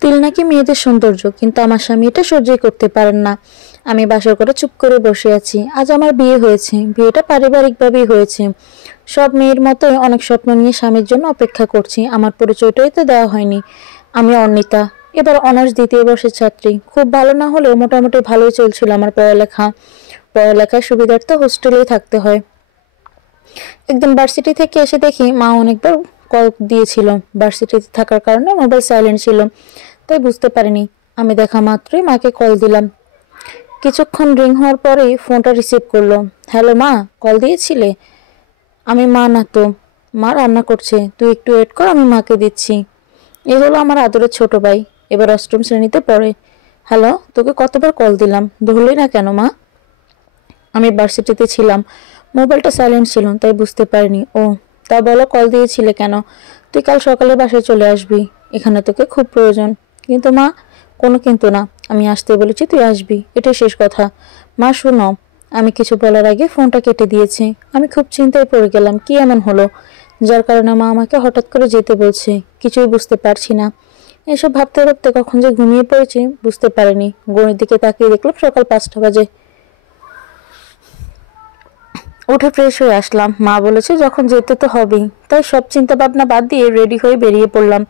তিল নাকি মেয়েদের সৌন্দর্য, কিন্তু আমার স্বামী এটা সহ্যই করতে পারেন না। আমি বাসর করে চুপ করে বসে আছি। আজ আমার বিয়ে হয়েছে, বিয়েটা পারিবারিকভাবেই হয়েছে। সব মেয়ের মতোই অনেক স্বপ্ন নিয়ে স্বামীর জন্য অপেক্ষা করছি। আমার পরিচয়টাই তো দেওয়া হয়নি। আমি অর্ণিতা, এবার অনার্স দ্বিতীয় বর্ষের ছাত্রী। খুব ভালো না হলেও মোটামুটি ভালোই চলছিল আমার পড়ালেখা। পড়ালেখার সুবিধার্থে হোস্টেলেই থাকতে হয়। একদিন ভার্সিটি থেকে এসে দেখি মা অনেকবার কল দিয়েছিল। ভার্সিটিতে থাকার কারণে মোবাইল সাইলেন্ট ছিল, তাই বুঝতে পারিনি। আমি দেখা মাত্রই মাকে কল দিলাম। কিছুক্ষণ রিং হওয়ার পরেই ফোনটা রিসিভ করলো। হ্যালো মা, কল দিয়েছিলে? আমি মা না তো, মা রান্না করছে, তুই একটু ওয়েট কর, আমি মাকে দিচ্ছি। এ হলো আমার আদরের ছোট ভাই, এবার অষ্টম শ্রেণীতে পড়ে। হ্যালো, তোকে কতবার কল দিলাম, ধরলি না কেন মা? আমি ভার্সিটিতে ছিলাম, মোবাইলটা সাইলেন্ট ছিল, তাই বুঝতে পারিনি। ও, তা বলো কল দিয়েছিলে কেন? তুই কাল সকালে বাসায় চলে আসবি, এখানে তোকে খুব প্রয়োজন। কিন্তু মা, কোনো কিন্তু না, আমি আসতে বলেছি, তুই আসবি, এটাই শেষ কথা। মা শোনো, আমি কিছু বলার আগে ফোনটা কেটে দিয়েছে। আমি খুব চিন্তায় পড়ে গেলাম, কি এমন হলো যার কারণে মা আমাকে হঠাৎ করে যেতে বলছে। কিছুই বুঝতে পারছি না। এসব ভাবতে ভাবতে কখন যে ঘুমিয়ে পড়েছি বুঝতে পারিনি। ঘড়ির দিকে তাকিয়ে দেখলাম সকাল 5টা বাজে। উঠে ফ্রেশ হয়ে আসলাম। মা বলেছে যখন যেতে তো হবেই, তাই সব চিন্তা ভাবনা বাদ দিয়ে রেডি হয়ে বেরিয়ে পড়লাম।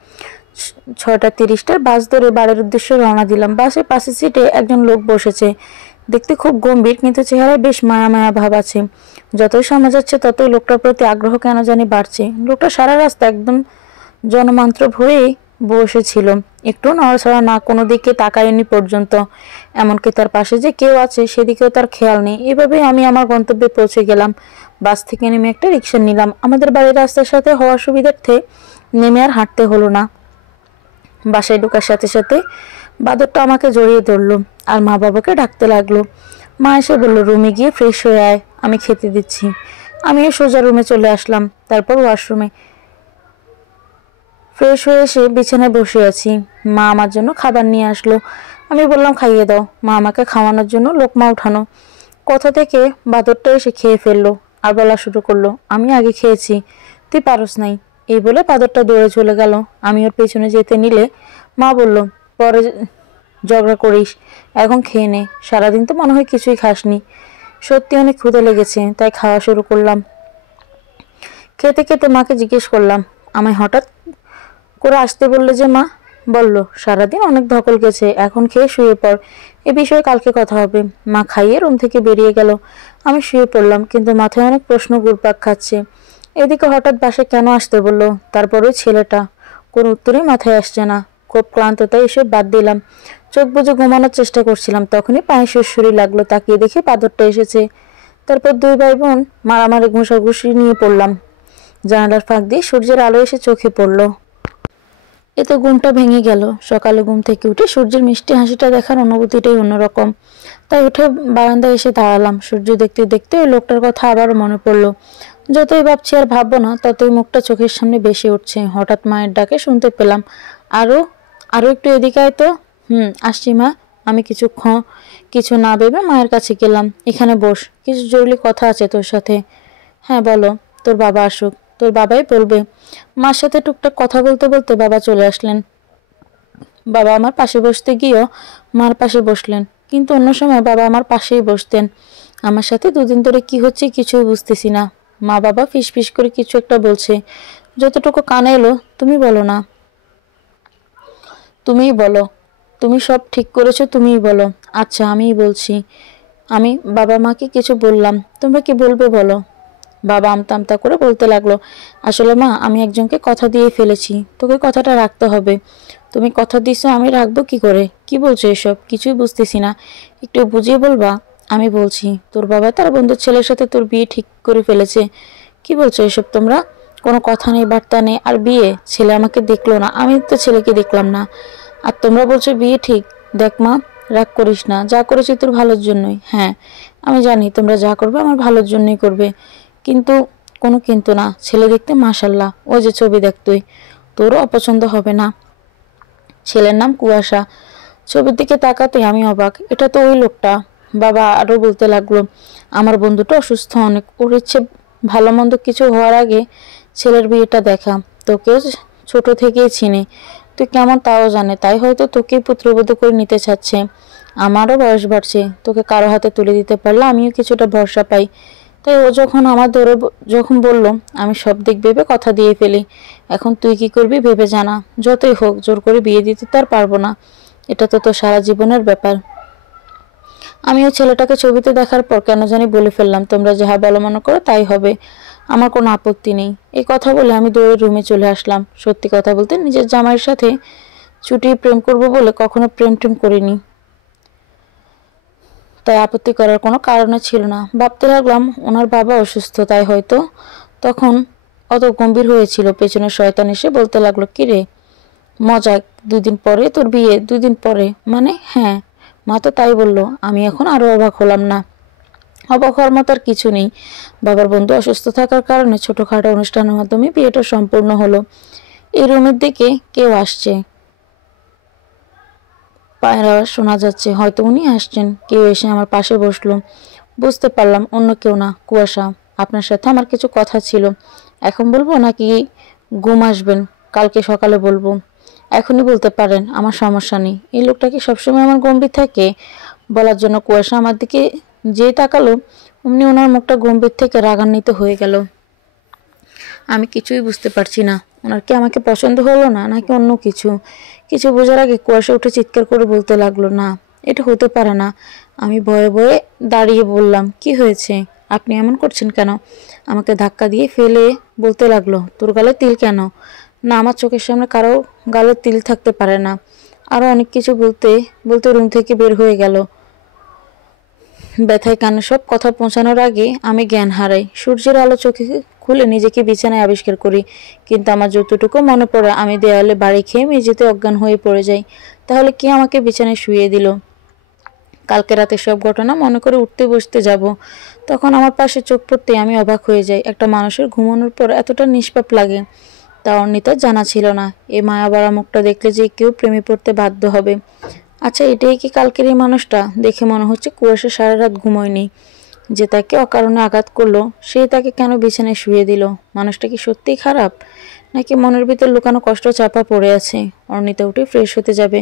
6:30টার বাস ধরে বাড়ির উদ্দেশ্যে রওনা দিলাম। বাসের পাশের সিটে একজন লোক বসেছে। দেখতে খুব গম্ভীর, কিন্তু চেহারায় বেশ মায়া মায়া ভাব আছে। যতই সময় যাচ্ছে ততই লোকটার প্রতি আগ্রহ কেন জানি বাড়ছে। লোকটা সারা রাস্তা একদম জনমান্ত্র ভরেই বসেছিল, একটু নড়াচড়া না, কোনো দিকে তাকায়নি পর্যন্ত। এমনকি তার পাশে যে কেউ আছে সেদিকেও তার খেয়াল নেই। এভাবেই আমি আমার গন্তব্যে পৌঁছে গেলাম। বাস থেকে নেমে একটা রিক্সা নিলাম। আমাদের বাড়ির রাস্তার সাথে হওয়ার সুবিধার্থে নেমে আর হাঁটতে হলো না। বাসায় ঢোকার সাথে সাথে বাদরটা আমাকে জড়িয়ে ধরলো আর মা বাবাকে ডাকতে লাগলো। মা এসে বলল, রুমে গিয়ে ফ্রেশ হয়ে আয়, আমি খেতে দিচ্ছি। আমিও সোজা রুমে চলে আসলাম। তারপর ওয়াশরুমে ফ্রেশ হয়ে এসে বিছানায় বসে আছি। মা আমার জন্য খাবার নিয়ে আসলো। আমি বললাম, খাইয়ে দাও। মা আমাকে খাওয়ানোর জন্য লোকমা উঠানো। কোথা থেকে বাদরটা এসে খেয়ে ফেললো আর বলা শুরু করলো, আমি আগে খেয়েছি, তুই পারস নাই। এই বলে বাদরটা দৌড়ে চলে গেল। আমি ওর পেছনে যেতে নিলে মা বলল, পরে ঝগড়া করিস, এখন খেয়ে নে, সারাদিন তো মনে হয় কিছুই খাসনি। সত্যি অনেক ক্ষুধা লেগেছে, তাই খাওয়া শুরু করলাম। খেতে খেতে মাকে জিজ্ঞেস করলাম, আমায় হঠাৎ করে আসতে বললে যে মা? বলল, সারাদিন অনেক ধকল গেছে, এখন খেয়ে শুয়ে পড়, এ বিষয়ে কালকে কথা হবে। মা খাইয়ে রুম থেকে বেরিয়ে গেল। আমি শুয়ে পড়লাম, কিন্তু মাথায় অনেক প্রশ্ন ঘুরপাক খাচ্ছে। এদিকে হঠাৎ বাসায় কেন আসতে বললো, তারপরে ছেলেটা, কোনো উত্তরই মাথায় আসছে না। খুব ক্লান্ত, তাই এসব বাদ দিলাম। চোখ বুজে ঘুমানোর চেষ্টা করছিলাম, তখনই পায়ে সুরসুরি লাগলো। তাকিয়ে দেখি বাদরটা এসেছে। তারপর দুই ভাই বোন মারামারি ঘুষাঘুষি নিয়ে পড়লাম। জানালার ফাঁক দিয়ে সূর্যের আলো এসে চোখে পড়লো। এতে ঘুমটা ভেঙে গেল। সকালে ঘুম থেকে উঠে সূর্যের মিষ্টি হাসিটা দেখার অনুভূতিটাই অন্যরকম। তাই উঠে বারান্দায় এসে দাঁড়ালাম। সূর্য দেখতে দেখতে ওই লোকটার কথা আবারও মনে পড়লো। যতই ভাবছি আর ভাববো না, ততই মুখটা চোখের সামনে বেশি উঠছে। হঠাৎ মায়ের ডাকে শুনতে পেলাম, আরো আরো একটু এদিকে আয় তো। আসছি মা। আমি কিছু না ভেবে মায়ের কাছে গেলাম। এখানে বস, কিছু জরুরি কথা আছে তোর সাথে। হ্যাঁ বলো। তোর বাবা আসুক, তোর বাবাই বলবে। মার সাথে টুকটাক কথা বলতে বলতে বাবা চলে আসলেন। বাবা আমার পাশে বসতে গিয়েও মার পাশে বসলেন, কিন্তু অন্য সময় বাবা আমার পাশেই বসতেন। আমার সাথে দুদিন ধরে কি হচ্ছে কিছুই বুঝতেছি না। মা বাবা ফিসফিস করে কিছু একটা বলছে, যতটুকু কানে এলো। তুমি বলো না, তুমিই বলো, তুমি সব ঠিক করেছো, তুমিই বলো। আচ্ছা, আমিই বলছি। আমি বাবা মাকে কিছু বললাম, তোমরা কি বলবে বলো। বাবা আমতা আমতা করে বলতে লাগলো, আসলে মা, আমি একজনকে কথা দিয়ে ফেলেছি, তোকে কথাটা রাখতে হবে। তুমি কথা দিছো, আমি রাখবো কি করে? কি বলছো এসব? কিছুই বুঝতেছি না, একটু বুঝিয়ে বলবা? আমি বলছি, তোর বাবা তার বন্ধুর ছেলের সাথে তোর বিয়ে ঠিক করে ফেলেছে। কি বলছো এসব তোমরা? কোনো কথা নেই, বার্তা নেই, আর বিয়ে? ছেলে আমাকে দেখলো না, আমি তো ছেলেকে দেখলাম না, আর তোমরা বলছো বিয়ে ঠিক? দেখ মা, রাগ করিস না, যা করেছি তোর ভালোর জন্যই। হ্যাঁ, আমি জানি তোমরা যা করবে আমার ভালোর জন্যই করবে, কিন্তু কোনো কিন্তু না। ছেলে দেখতে মাশাল্লাহ, ওই যে ছবি দেখ তুই, তোরও অপছন্দ হবে না। ছেলের নাম কুয়াশা। ছবির দিকে তাকাতে আমি অবাক, এটা তো ওই লোকটা। বাবা আরো বলতে লাগলো, আমার বন্ধুটা অসুস্থ অনেক, ওর ইচ্ছে ভালো মন্দ কিছু হওয়ার আগে ছেলের বিয়েটা দেখা। তোকেও ছোট থেকেই চিনি, তুই কেমন তাও জানে, তাই হয়তো তোকে পুত্রবধূ করে নিতে চাচ্ছে। আমারও বয়স বাড়ছে, তোকে কারো হাতে তুলে দিতে পারলে আমিও কিছুটা ভরসা পাই। তাই ও যখন আমার ধরে যখন বলল, আমি সব দিক ভেবে কথা দিয়ে ফেলি। এখন তুই কি করবি ভেবে জানা। যতই হোক জোর করে বিয়ে দিতে তো আর পারবো না, এটা তো তোর সারা জীবনের ব্যাপার। আমিও ছেলেটাকে ছবিতে দেখার পর কেন জানি বলে ফেললাম, তোমরা যাহা বলো মনে করো তাই হবে, আমার কোনো আপত্তি নেই। এই কথা বলে আমি দৌড়ে রুমে চলে আসলাম। সত্যি কথা বলতে নিজের জামাইয়ের সাথে ছুটিয়ে প্রেম করব বলে কখনো প্রেম টেম করিনি, তাই আপত্তি করার কোনো কারণে ছিল না। ভাবতে লাগলাম ওনার বাবা অসুস্থ, তাই হয়তো তখন অত গম্ভীর হয়েছিল। পেছনে শয়তান এসে বলতে লাগলো, কিরে মজা, 2 দিন পরে তোর বিয়ে? 2 দিন পরে মানে? হ্যাঁ, মা তো তাই বললো। আমি এখন আরো অবাক হলাম না। অবাক হওয়ার মতো আর কিছু নেই। বাবার বন্ধু অসুস্থ থাকার কারণে ছোটখাটো অনুষ্ঠানের মাধ্যমে বিয়েটা সম্পূর্ণ হলো। এই রুমের দিকে কেউ আসছে, পায়ের আওয়াজ শোনা যাচ্ছে, হয়তো উনি আসছেন। কেউ এসে আমার পাশে বসলো। বুঝতে পারলাম অন্য কেউ না, কুয়াশা। আপনার সাথে আমার কিছু কথা ছিল, এখন বলবো নাকি ঘুম আসবেন? কালকে সকালে বলবো। এখনই বলতে পারেন, আমার সমস্যা নেই। এই লোকটা কি সবসময় আমার গম্ভীর থাকে? বলার জন্য কুয়াশা আমার দিকে যে তাকালো, অমনি ওনার মুখটা গম্ভীর থেকে রাগান্বিত হয়ে গেল। আমি কিছুই বুঝতে পারছি না, ওনার কি আমাকে পছন্দ হলো না নাকি অন্য কিছু। কিছু বোঝার আগে কুয়াশা উঠে চিৎকার করে বলতে লাগলো, না, এটা হতে পারে না। আমি ভয়ে ভয়ে দাঁড়িয়ে বললাম, কি হয়েছে? আপনি এমন করছেন কেন? আমাকে ধাক্কা দিয়ে ফেলে বলতে লাগলো, তোর গালে তিল কেন? না, আমার চোখের সামনে কারো গালে তিল থাকতে পারে না। আরো অনেক কিছু বলতে বলতে রুম থেকে বের হয়ে গেল। ব্যথায় কানে সব কথা পৌঁছানোর আগে আমি জ্ঞান হারাই। সূর্যের আলো চোখে খুলে নিজেকে বিছানায় আবিষ্কার করি, কিন্তু আমার যতটুকু মনে পড়ে আমি দেয়ালে বাড়ি খেয়ে মেঝেতে অজ্ঞান হয়ে পড়ে যাই। তাহলে কে আমাকে বিছানায় শুইয়ে দিল? কালকে রাতে সব ঘটনা মনে করে উঠতে বসতে যাব, তখন আমার পাশে চোখ পড়তে আমি অবাক হয়ে যাই। একটা মানুষের ঘুমানোর পর এতটা নিষ্পাপ লাগে তা অর্ণিতার জানা ছিল না। এই মায়াবড়া মুখটা দেখলে যে কেউ প্রেমে পড়তে বাধ্য হবে। আচ্ছা, এটাই কি কালকের এই মানুষটা? দেখে মনে হচ্ছে কুয়াশা সারা রাত ঘুমোয়নি। যে তাকে অকারণে আঘাত করলো সে তাকে কেন বিছানায় শুয়ে দিল? মানুষটা কি সত্যিই খারাপ, নাকি মনের ভিতর লুকানো কষ্ট চাপা পড়ে আছে? অর্ণিতা উঠে ফ্রেশ হতে যাবে,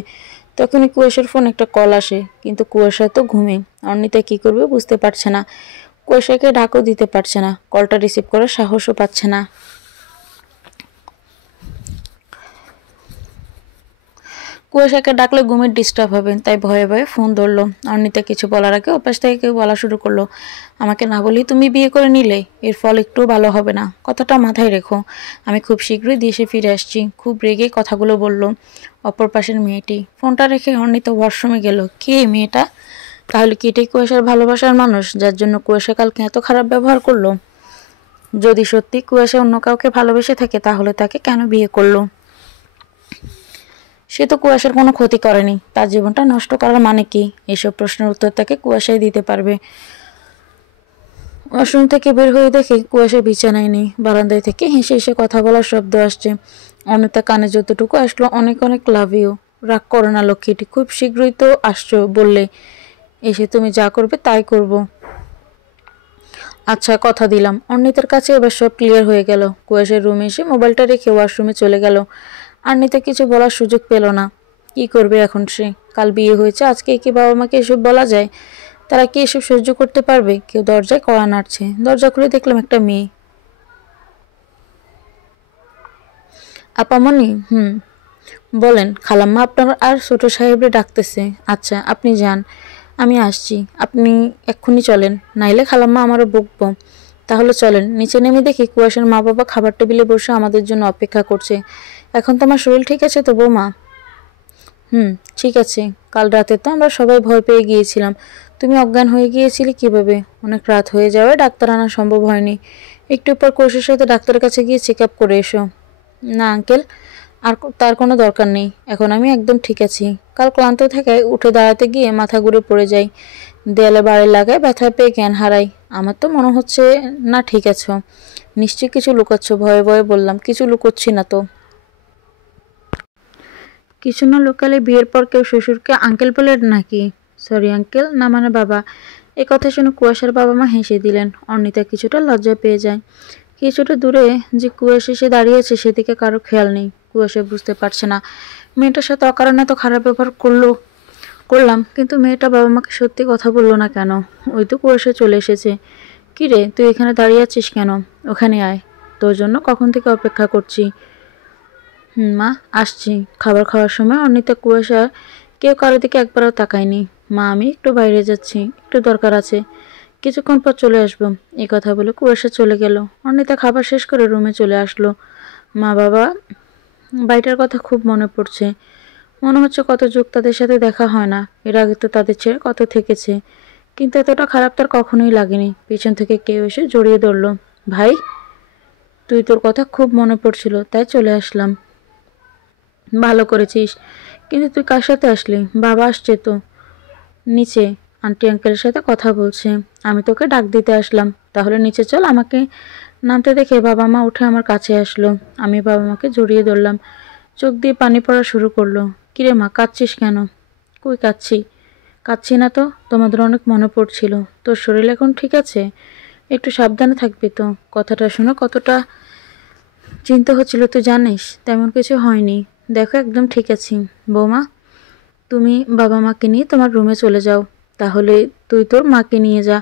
তখনই কুয়াশার ফোন একটা কল আসে, কিন্তু কুয়াশা তো ঘুমে। অর্ণিতা কি করবে বুঝতে পারছে না, কুয়াশাকে ডাকও দিতে পারছে না, কলটা রিসিভ করার সাহসও পাচ্ছে না। কুয়াশাকে ডাকলে ঘুমের ডিস্টার্ব হবে, তাই ভয়ে ভয়ে ফোন ধরলো। অর্ণিতা কিছু বলার আগে ওপাশ থেকে কেউ বলা শুরু করলো, আমাকে না বলেই তুমি বিয়ে করে নিলে, এর ফল একটু ভালো হবে না, কথাটা মাথায় রেখো। আমি খুব শীঘ্রই দেশে ফিরে আসছি। খুব রেগে কথাগুলো বলল অপর পাশের মেয়েটি। ফোনটা রেখে অর্ণিতা ওয়াশরুমে গেল। কে মেয়েটা? তাহলে কি এটাই কুয়াশার ভালোবাসার মানুষ, যার জন্য কুয়াশা কালকে এত খারাপ ব্যবহার করলো? যদি সত্যি কুয়াশা অন্য কাউকে ভালোবেসে থাকে তাহলে তাকে কেন বিয়ে করলো? সে তো কুয়াশার কোনো ক্ষতি করেনি, তার জীবনটা নষ্ট করার মানে কি? এসব প্রশ্নের উত্তর তাকে কুয়াশাই দিতে পারবে। ওয়াশরুম থেকে বের হয়ে দেখে কুয়াশা বিছানায় নেই। বারান্দায় থেকে হেসে হেসে কথা বলার শব্দ আসছে। অনিতা কানে যতটুকু আসলো, অনেক অনেক লাভ ইউ। রাগ করো না লক্ষ্মীটি, খুব শীঘ্রই তো আসছো বললে, এসে তুমি যা করবে তাই করব। আচ্ছা, কথা দিলাম। অর্ণিতার কাছে এবার সব ক্লিয়ার হয়ে গেল। কুয়াশার রুমে এসে মোবাইলটা রেখে ওয়াশরুমে চলে গেল। অর্ণিতা কিছু বলার সুযোগ পেল না। কি করবে এখন সে? কাল বিয়ে হয়েছে, আজকে কি বাবা মাকে এসব বলা যায়? তারা কি এসব সহ্য করতে পারবে? কেউ দরজায় কড়া নাড়ছে। দরজা খুলে দেখলাম একটা মেয়ে। আপামনি? বলেন খালাম্মা, আপনার আর ছোট সাহেবরে ডাকতেছে। আচ্ছা, আপনি যান, আমি আসছি। আপনি এক্ষুনি চলেন, নাইলে খালাম্মা আমারও বকবো। তাহলে চলেন। নিচে নেমে দেখি কুয়াশার মা বাবা খাবার টেবিলে বসে আমাদের জন্য অপেক্ষা করছে। এখন তোমার শরীর ঠিক আছে তো বৌমা? ঠিক আছে। কাল রাতে তো আমরা সবাই ভয় পেয়ে গিয়েছিলাম। তুমি অজ্ঞান হয়ে গিয়েছিলে কিভাবে? অনেক রাত হয়ে যাওয়ায় ডাক্তার আনা সম্ভব হয়নি। একটু পর কোষের সাথে ডাক্তারের কাছে গিয়ে চেক আপ করে এসো। না আঙ্কেল, আর তার কোনো দরকার নেই। এখন আমি একদম ঠিক আছি। কাল ক্লান্ত থাকায় উঠে দাঁড়াতে গিয়ে মাথা ঘুরে পড়ে যাই, দেয়ালে বাড়ি লাগায়, ব্যথা পেয়ে জ্ঞান হারাই। আমার তো মনে হচ্ছে না ঠিক আছো। নিশ্চয়ই কিছু লুকাচ্ছ। ভয়ে ভয়ে বললাম, কিছু লুকোচ্ছি না তো। কিছু না লুকালে বিয়ের পর কেউ শ্বশুরকে আঙ্কেল বলে নাকি? সরি আঙ্কেল, না মানে বাবা। এ কথা শুনে কুয়াশার বাবা মা হেসে দিলেন। অর্ণিতা কিছুটা লজ্জা পেয়ে যায়। কিছুটা দূরে যে কুয়াশা এসে দাঁড়িয়েছে সেদিকে কারো খেয়াল নেই। কুয়াশা বুঝতে পারছে না মেয়েটার সাথে অকারণে এত খারাপ ব্যবহার করলাম, কিন্তু মেয়েটা বাবা মাকে সত্যি কথা বললো না কেন? ওই তো কুয়াশা চলে এসেছে। কি রে, তুই এখানে দাঁড়িয়ে আছিস কেন? ওখানে আয়, তোর জন্য কখন থেকে অপেক্ষা করছি। মা, আসছি। খাবার খাওয়ার সময় অর্ণিতা কুয়াশা কেউ কারো দিকে একবারও তাকায়নি। মা, আমি একটু বাইরে যাচ্ছি, একটু দরকার আছে, কিছুক্ষণ পর চলে আসবো। এই কথা বলে কুয়াশা চলে গেল। অর্ণিতা খাবার শেষ করে রুমে চলে আসলো। মা বাবা বাড়িটার কথা খুব মনে পড়ছে। মনে হচ্ছে কত যুগ তাদের সাথে দেখা হয় না। এর আগে তো তাদের ছেড়ে কত থেকেছে, কিন্তু এতটা খারাপ তার কখনোই লাগেনি। পিছন থেকে কেউ এসে জড়িয়ে ধরলো। ভাই, তুই, তোর কথা খুব মনে পড়ছিল তাই চলে আসলাম। ভালো করেছিস, কিন্তু তুই কার সাথে আসলি? বাবা আসছে তো নিচে, আন্টি আঙ্কেলের সাথে কথা বলছে। আমি তোকে ডাক দিতে আসলাম। তাহলে নিচে চল। আমাকে নামতে দেখে বাবা মা উঠে আমার কাছে আসলো। আমি বাবা মাকে জড়িয়ে ধরলাম। চোখ দিয়ে পানি পড়া শুরু করলো। কিরে মা, কাঁদছিস কেন? কই কাঁদছি? কাঁদছি না তো, তোমাদের অনেক মনে পড়ছিল। তোর শরীর এখন ঠিক আছে? একটু সাবধানে থাকবি তো। কথাটা শুনে কতটা চিন্তা হচ্ছিল তুই জানিস? তেমন কিছু হয়নি, দেখো একদম ঠিক আছি। বৌমা, তুমি বাবা মাকে নিয়ে তোমার রুমে চলে যাও। তাহলে তুই তোর মাকে নিয়ে যা,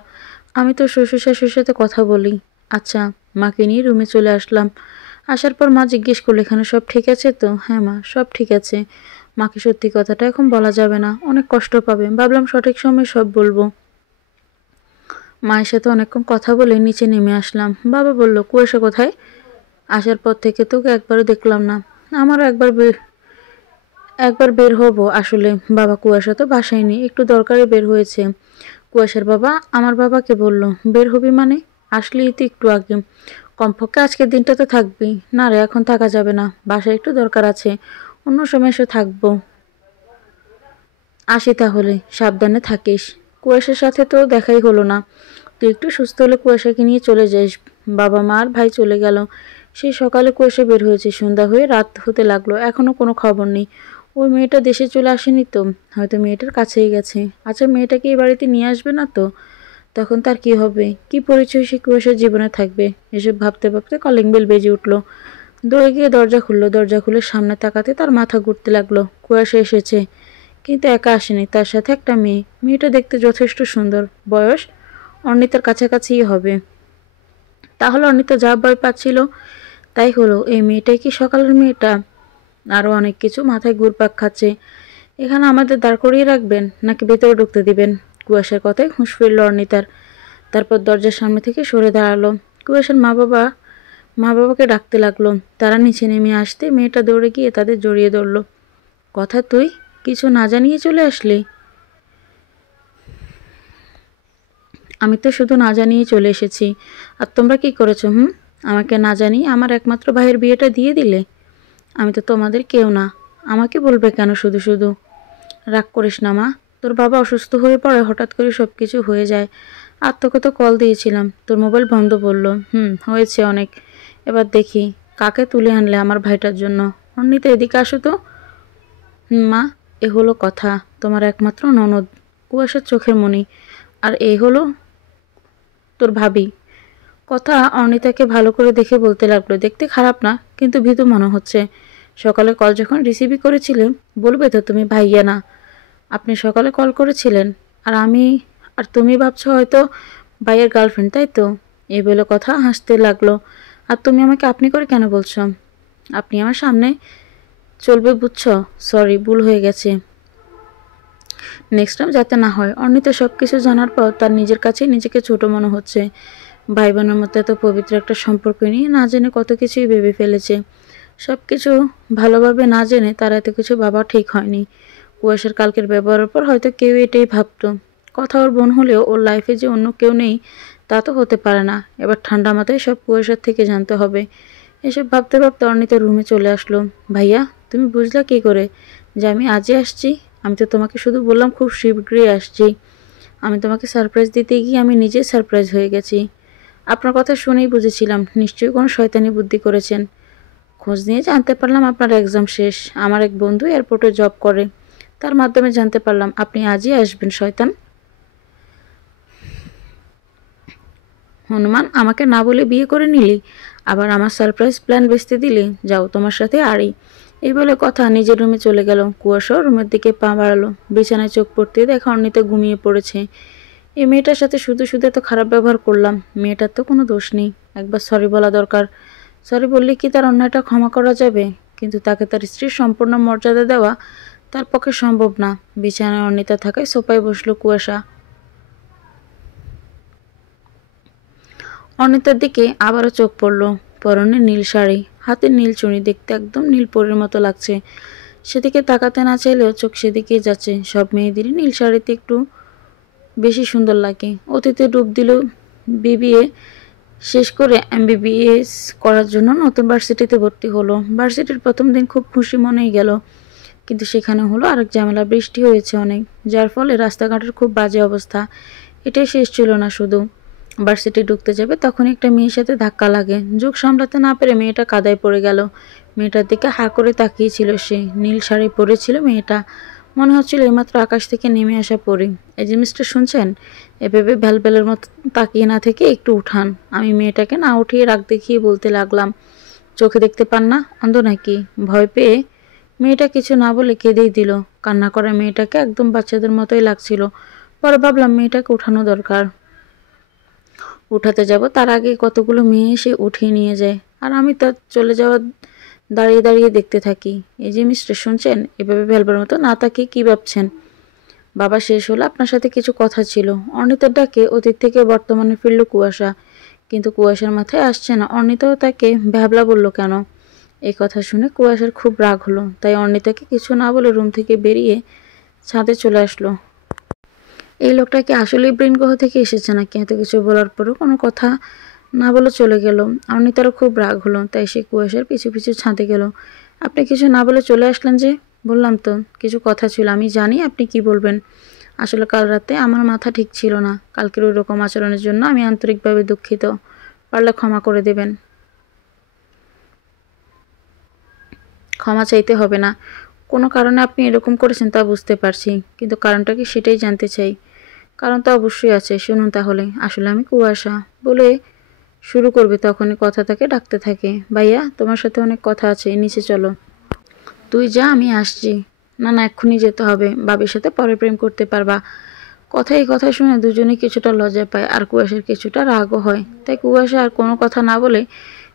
আমি তোর শ্বশুর শাশুড়ির সাথে কথা বলি। আচ্ছা। মাকে নিয়ে রুমে চলে আসলাম। আসার পর মা জিজ্ঞেস করলো, এখানে সব ঠিক আছে তো? হ্যাঁ মা, সব ঠিক আছে। মাকে সত্যি কথাটা এখন বলা যাবে না, অনেক কষ্ট পাবে। ভাবলাম সঠিক সময় সব বলবো। মায়ের সাথে অনেকক্ষণ কথা বলে নিচে নেমে আসলাম। বাবা বলল, কুয়াশা কোথায়? আসার পর থেকে তোকে একবারও দেখলাম না। আমারও একবার বের হব আসলে। বাবা, কুয়াশা তো বাসায় নেই, একটু দরকারে বের হয়েছে। কুয়াশার বাবা আমার বাবাকে বলল, বের হবি মানে? আসলেই তো একটু আগে। কমপক্ষে আজকের দিনটা তো থাকবি। না রে, এখন থাকা যাবে না, বাসায় একটু দরকার আছে, অন্য সময় এসে থাকবো। আসি তাহলে, সাবধানে থাকিস। কুয়াশার সাথে তো দেখাই হলো না। তুই একটু সুস্থ হলে কুয়াশাকে নিয়ে চলে যাস। বাবা মা আর ভাই চলে গেল। সেই সকালে কুয়াশা বের হয়েছে, সন্ধ্যা হয়ে রাত হতে লাগলো, এখনো কোনো খবর নেই। ওই মেয়েটা দেশে চলে আসেনি তো? হয়তো মেয়েটার কাছেই গেছে। আচ্ছা, মেয়েটাকে এই বাড়িতে নিয়ে আসবে না তো? তখন তার কি হবে? কি পরিচয় সে কুয়াশার জীবনে থাকবে? এসব ভাবতে ভাবতে কলিং বেল বেজে উঠলো। দৌড়ে গিয়ে দরজা খুললো। দরজা খুলে সামনে তাকাতে তার মাথা ঘুরতে লাগলো। কুয়াশা এসেছে, কিন্তু একা আসেনি, তার সাথে একটা মেয়ে। মেয়েটা দেখতে যথেষ্ট সুন্দর, বয়স অর্ণিতার কাছাকাছিই হবে। তাহলে অর্ণিতা যা ভয় পাচ্ছিল তাই হলো। এই মেয়েটাই কি সকালের মেয়েটা? আরও অনেক কিছু মাথায় ঘুরপাক খাচ্ছে। এখানে আমাদের দাঁড় করিয়ে রাখবেন নাকি ভেতরে ঢুকতে দিবেন? কুয়াশার কথায় হুঁশ ফিরল অর্ণিতার। তারপর দরজার সামনে থেকে সরে দাঁড়ালো। কুয়াশার মা বাবাকে ডাকতে লাগলো। তারা নিচে নেমে আসতে মেয়েটা দৌড়ে গিয়ে তাদের জড়িয়ে ধরল। কথা, তুই কিছু না জানিয়ে চলে আসলি? আমি তো শুধু না জানিয়ে চলে এসেছি। আর তোমরা কি করেছো? আমাকে না জানিয়ে আমার একমাত্র ভাইয়ের বিয়েটা দিয়ে দিলে। আমি তো তোমাদের কেউ না, আমাকে বলবে কেন শুধু শুধু? রাগ করিস না মা, তোর বাবা অসুস্থ হয়ে পড়ে, হঠাৎ করে সব কিছু হয়ে যায়। আর তোকে তো কল দিয়েছিলাম, তোর মোবাইল বন্ধ বলল। হয়েছে অনেক। এবার দেখি কাকে তুলে আনলে আমার ভাইটার জন্য। অন্যিতে এদিকে আসো তো। মা, এ হলো কথা, তোমার একমাত্র ননদ, কুয়াশার চোখের মণি। আর এই হলো তোর ভাবি। কথা অর্ণিতাকে ভালো করে দেখে বলতে লাগলো, দেখতে খারাপ না, কিন্তু ভীতু মনে হচ্ছে। সকালে কল যখন রিসিভই করেছিলেন, বলবে তো তুমি ভাইয়া না। আপনি সকালে কল করেছিলেন, আর তুমি ভাবছো হয়তো ভাইয়ের গার্লফ্রেন্ড, তাই তো? এই বলে কথা হাসতে লাগলো। আর তুমি আমাকে আপনি করে কেন বলছো? আপনি আমার সামনে চলবে, বুঝছো? সরি, ভুল হয়ে গেছে, নেক্সট টাইম যাতে না হয়। অর্ণিতা সব কিছু জানার পর তার নিজের কাছেই নিজেকে ছোট মনে হচ্ছে। ভাই বোনের মতো এত পবিত্র একটা সম্পর্ক নিয়ে না জেনে কত কিছুই ভেবে ফেলেছে। সব কিছু ভালোভাবে না জেনে তার এত কিছু ভাবা ঠিক হয়নি। কুয়াশার কালকের ব্যবহারের পর হয়তো কেউ এটাই ভাবতো। কথা ওর বোন হলেও ওর লাইফে যে অন্য কেউ নেই তা তো হতে পারে না। এবার ঠান্ডা মাথায় সব কুয়াশার থেকে জানতে হবে। এসব ভাবতে ভাবতে অর্ণিতা রুমে চলে আসলো। ভাইয়া, তুমি বুঝলা কি করে যে আমি আজই আসছি? আমি তো তোমাকে শুধু বললাম খুব শীঘ্রই আসছি। আমি তোমাকে সারপ্রাইজ দিতে গিয়ে আমি নিজেই সারপ্রাইজ হয়ে গেছি। আপনার কথা শুনেই বুঝেছিলাম নিশ্চয়ই কোনো শয়তানি বুদ্ধি করেছেন। খোঁজ নিয়ে জানতে পারলাম আপনার এক্সাম শেষ। আমার এক বন্ধু এয়ারপোর্টে জব করে, তার মাধ্যমে জানতে পারলাম আপনি আজই আসবেন। শয়তান! হনুমান, আমাকে না বলে বিয়ে করে নিলি, আবার আমার সারপ্রাইজ প্ল্যান বেচতে দিলি, যাও তোমার সাথে আরই। এই বলে কথা নিজের রুমে চলে গেল। কুয়াশাও রুমের দিকে পা বাড়ালো। বিছানায় চোখ পড়তে দেখা অর্ণিতা ঘুমিয়ে পড়েছে। এই মেয়েটার সাথে শুধু শুধু এত খারাপ ব্যবহার করলাম, মেয়েটার তো কোনো দোষ নেই, একবার সরি বলা দরকার। সরি বললে কি তার অন্যায়টা ক্ষমা করা যাবে? কিন্তু তাকে তার স্ত্রীর সম্পূর্ণ মর্যাদা দেওয়া তার পক্ষে সম্ভব না। বিছানায় অর্ণিতা থাকায় সোফায় বসলো কুয়াশা। অর্ণিতার দিকে আবারও চোখ পড়ল। পরনে নীল শাড়ি, হাতে নীল চুড়ি, দেখতে একদম নীল পরীর মতো লাগছে। সেদিকে তাকাতে না চাইলেও চোখ সেদিকেই যাচ্ছে। সব মেয়েদেরই নীল শাড়িতে একটু বেশি সুন্দর লাগে। অতীতে ডুব দিল। বিবিএ শেষ করে এমবিবিএস করার জন্য নতুন ভার্সিটিতে ভর্তি হলো। ভার্সিটির প্রথম দিন খুব খুশি মনেই গেল, কিন্তু সেখানে হলো আরেক ঝামেলা। বৃষ্টি হয়েছে অনেক, যার ফলে রাস্তাঘাটের খুব বাজে অবস্থা। এটাই শেষ ছিল না, শুধু ভার্সিটি ঢুকতে যাবে তখন একটা মেয়ের সাথে ধাক্কা লাগে। যোগ সামলাতে না পেরে মেয়েটা কাদায় পড়ে গেল। মেয়েটার দিকে হা করে তাকিয়েছিল সে। নীল শাড়ি পরেছিল মেয়েটা, মনে হচ্ছিল এইমাত্র আকাশ থেকে নেমে আসা পরি। এই যে মিস্টার, শুনছেন? এভাবে ভ্যালভ্যালের মতো তাকিয়ে না থেকে একটু উঠান। আমি মেয়েটাকে না উঠিয়ে রাগ দেখিয়ে বলতে লাগলাম, চোখে দেখতে পান না, অন্ধ নাকি? ভয় পেয়ে মেয়েটা কিছু না বলে কেঁদেই দিল। কান্না করা মেয়েটাকে একদম বাচ্চাদের মতোই লাগছিল। পরে ভাবলাম মেয়েটাকে উঠানো দরকার। উঠাতে যাব তার আগে কতগুলো মেয়ে এসে উঠিয়ে নিয়ে যায়, আর আমি তার চলে যাওয়া দাঁড়িয়ে দাঁড়িয়ে দেখতে থাকি। এই যে মিস্টার, শুনছেন? এভাবে ভেলবার মতো না তাকিয়ে কি ভাবছেন? বাবা, শেষ হলো, আপনার সাথে কিছু কথা ছিল। অর্ণিতার ডাকে অতীত থেকে বর্তমানে ফিরল কুয়াশা, কিন্তু কুয়াশার মাথায় আসছে না অর্ণিতাও তাকে ভ্যাবলা বলল কেন। এই কথা শুনে কুয়াশার খুব রাগ হলো, তাই অর্ণিতাকে কিছু না বলে রুম থেকে বেরিয়ে ছাদে চলে আসলো। এই লোকটা কি আসলেই ব্রেন গ্রহ থেকে এসেছে নাকি? এত কিছু বলার পরও কোনো কথা না বলে চলে গেল। অর্ণিতারও খুব রাগ হলো, তাই সে কুয়াশার পিছু পিছু ছাদে গেল। আপনি কিছু না বলে চলে আসলেন যে? বললাম তো কিছু কথা ছিল, আমি জানি আপনি কি বলবেন। আসলে কাল রাতে আমার মাথা ঠিক ছিল না। কালকের ওই রকম আচরণের জন্য আমি আন্তরিকভাবে দুঃখিত। পারলে ক্ষমা করে দেবেন। ক্ষমা চাইতে হবে না। কোনো কারণে আপনি এরকম করেছেন তা বুঝতে পারছি, কিন্তু কারণটা কি সেটাই জানতে চাই। কারণ তো অবশ্যই আছে, শুনুন তাহলে। আসলে আমি কুয়াশা বলে শুরু করবে তখনই কথা তাকে ডাকতে থাকে। ভাইয়া, তোমার সাথে অনেক কথা আছে, নিচে চলো। তুই যা, আমি আসছি। না না, এক্ষুনি যেতে হবে, বাবির সাথে পরে প্রেম করতে পারবা। এই কথা শুনে দুজনেই কিছুটা লজ্জা পায়, আর কুয়াশার কিছুটা রাগও হয়। তাই কুয়াশা আর কোনো কথা না বলে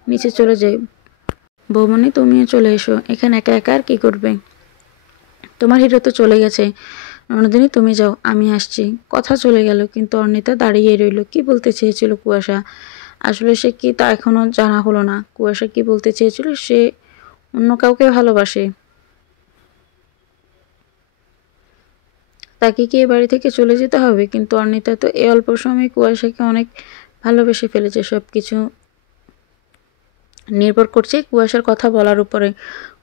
নিচে চলে যায়। বৌমনি, তুমিও চলে এসো, এখানে একা একা আর কি করবে? তোমার হিরো তো চলে গেছে, ননদিনী তুমি যাও, আমি আসছি। কথা চলে গেল, কিন্তু অর্ণিতা দাঁড়িয়ে রইল। কি বলতে চেয়েছিল কুয়াশা? আসলে সে কি তা এখনো জানা হলো না। কুয়াশা কি বলতে চেয়েছিল? সে অন্য কাউকে ভালোবাসে? তাকে কি এ বাড়ি থেকে চলে যেতে হবে? কিন্তু অর্ণিতা তো এই অল্প সময়ে কুয়াশাকে অনেক ভালোবেসে ফেলেছে। সবকিছু নির্ভর করছে কুয়াশার কথা বলার উপরে।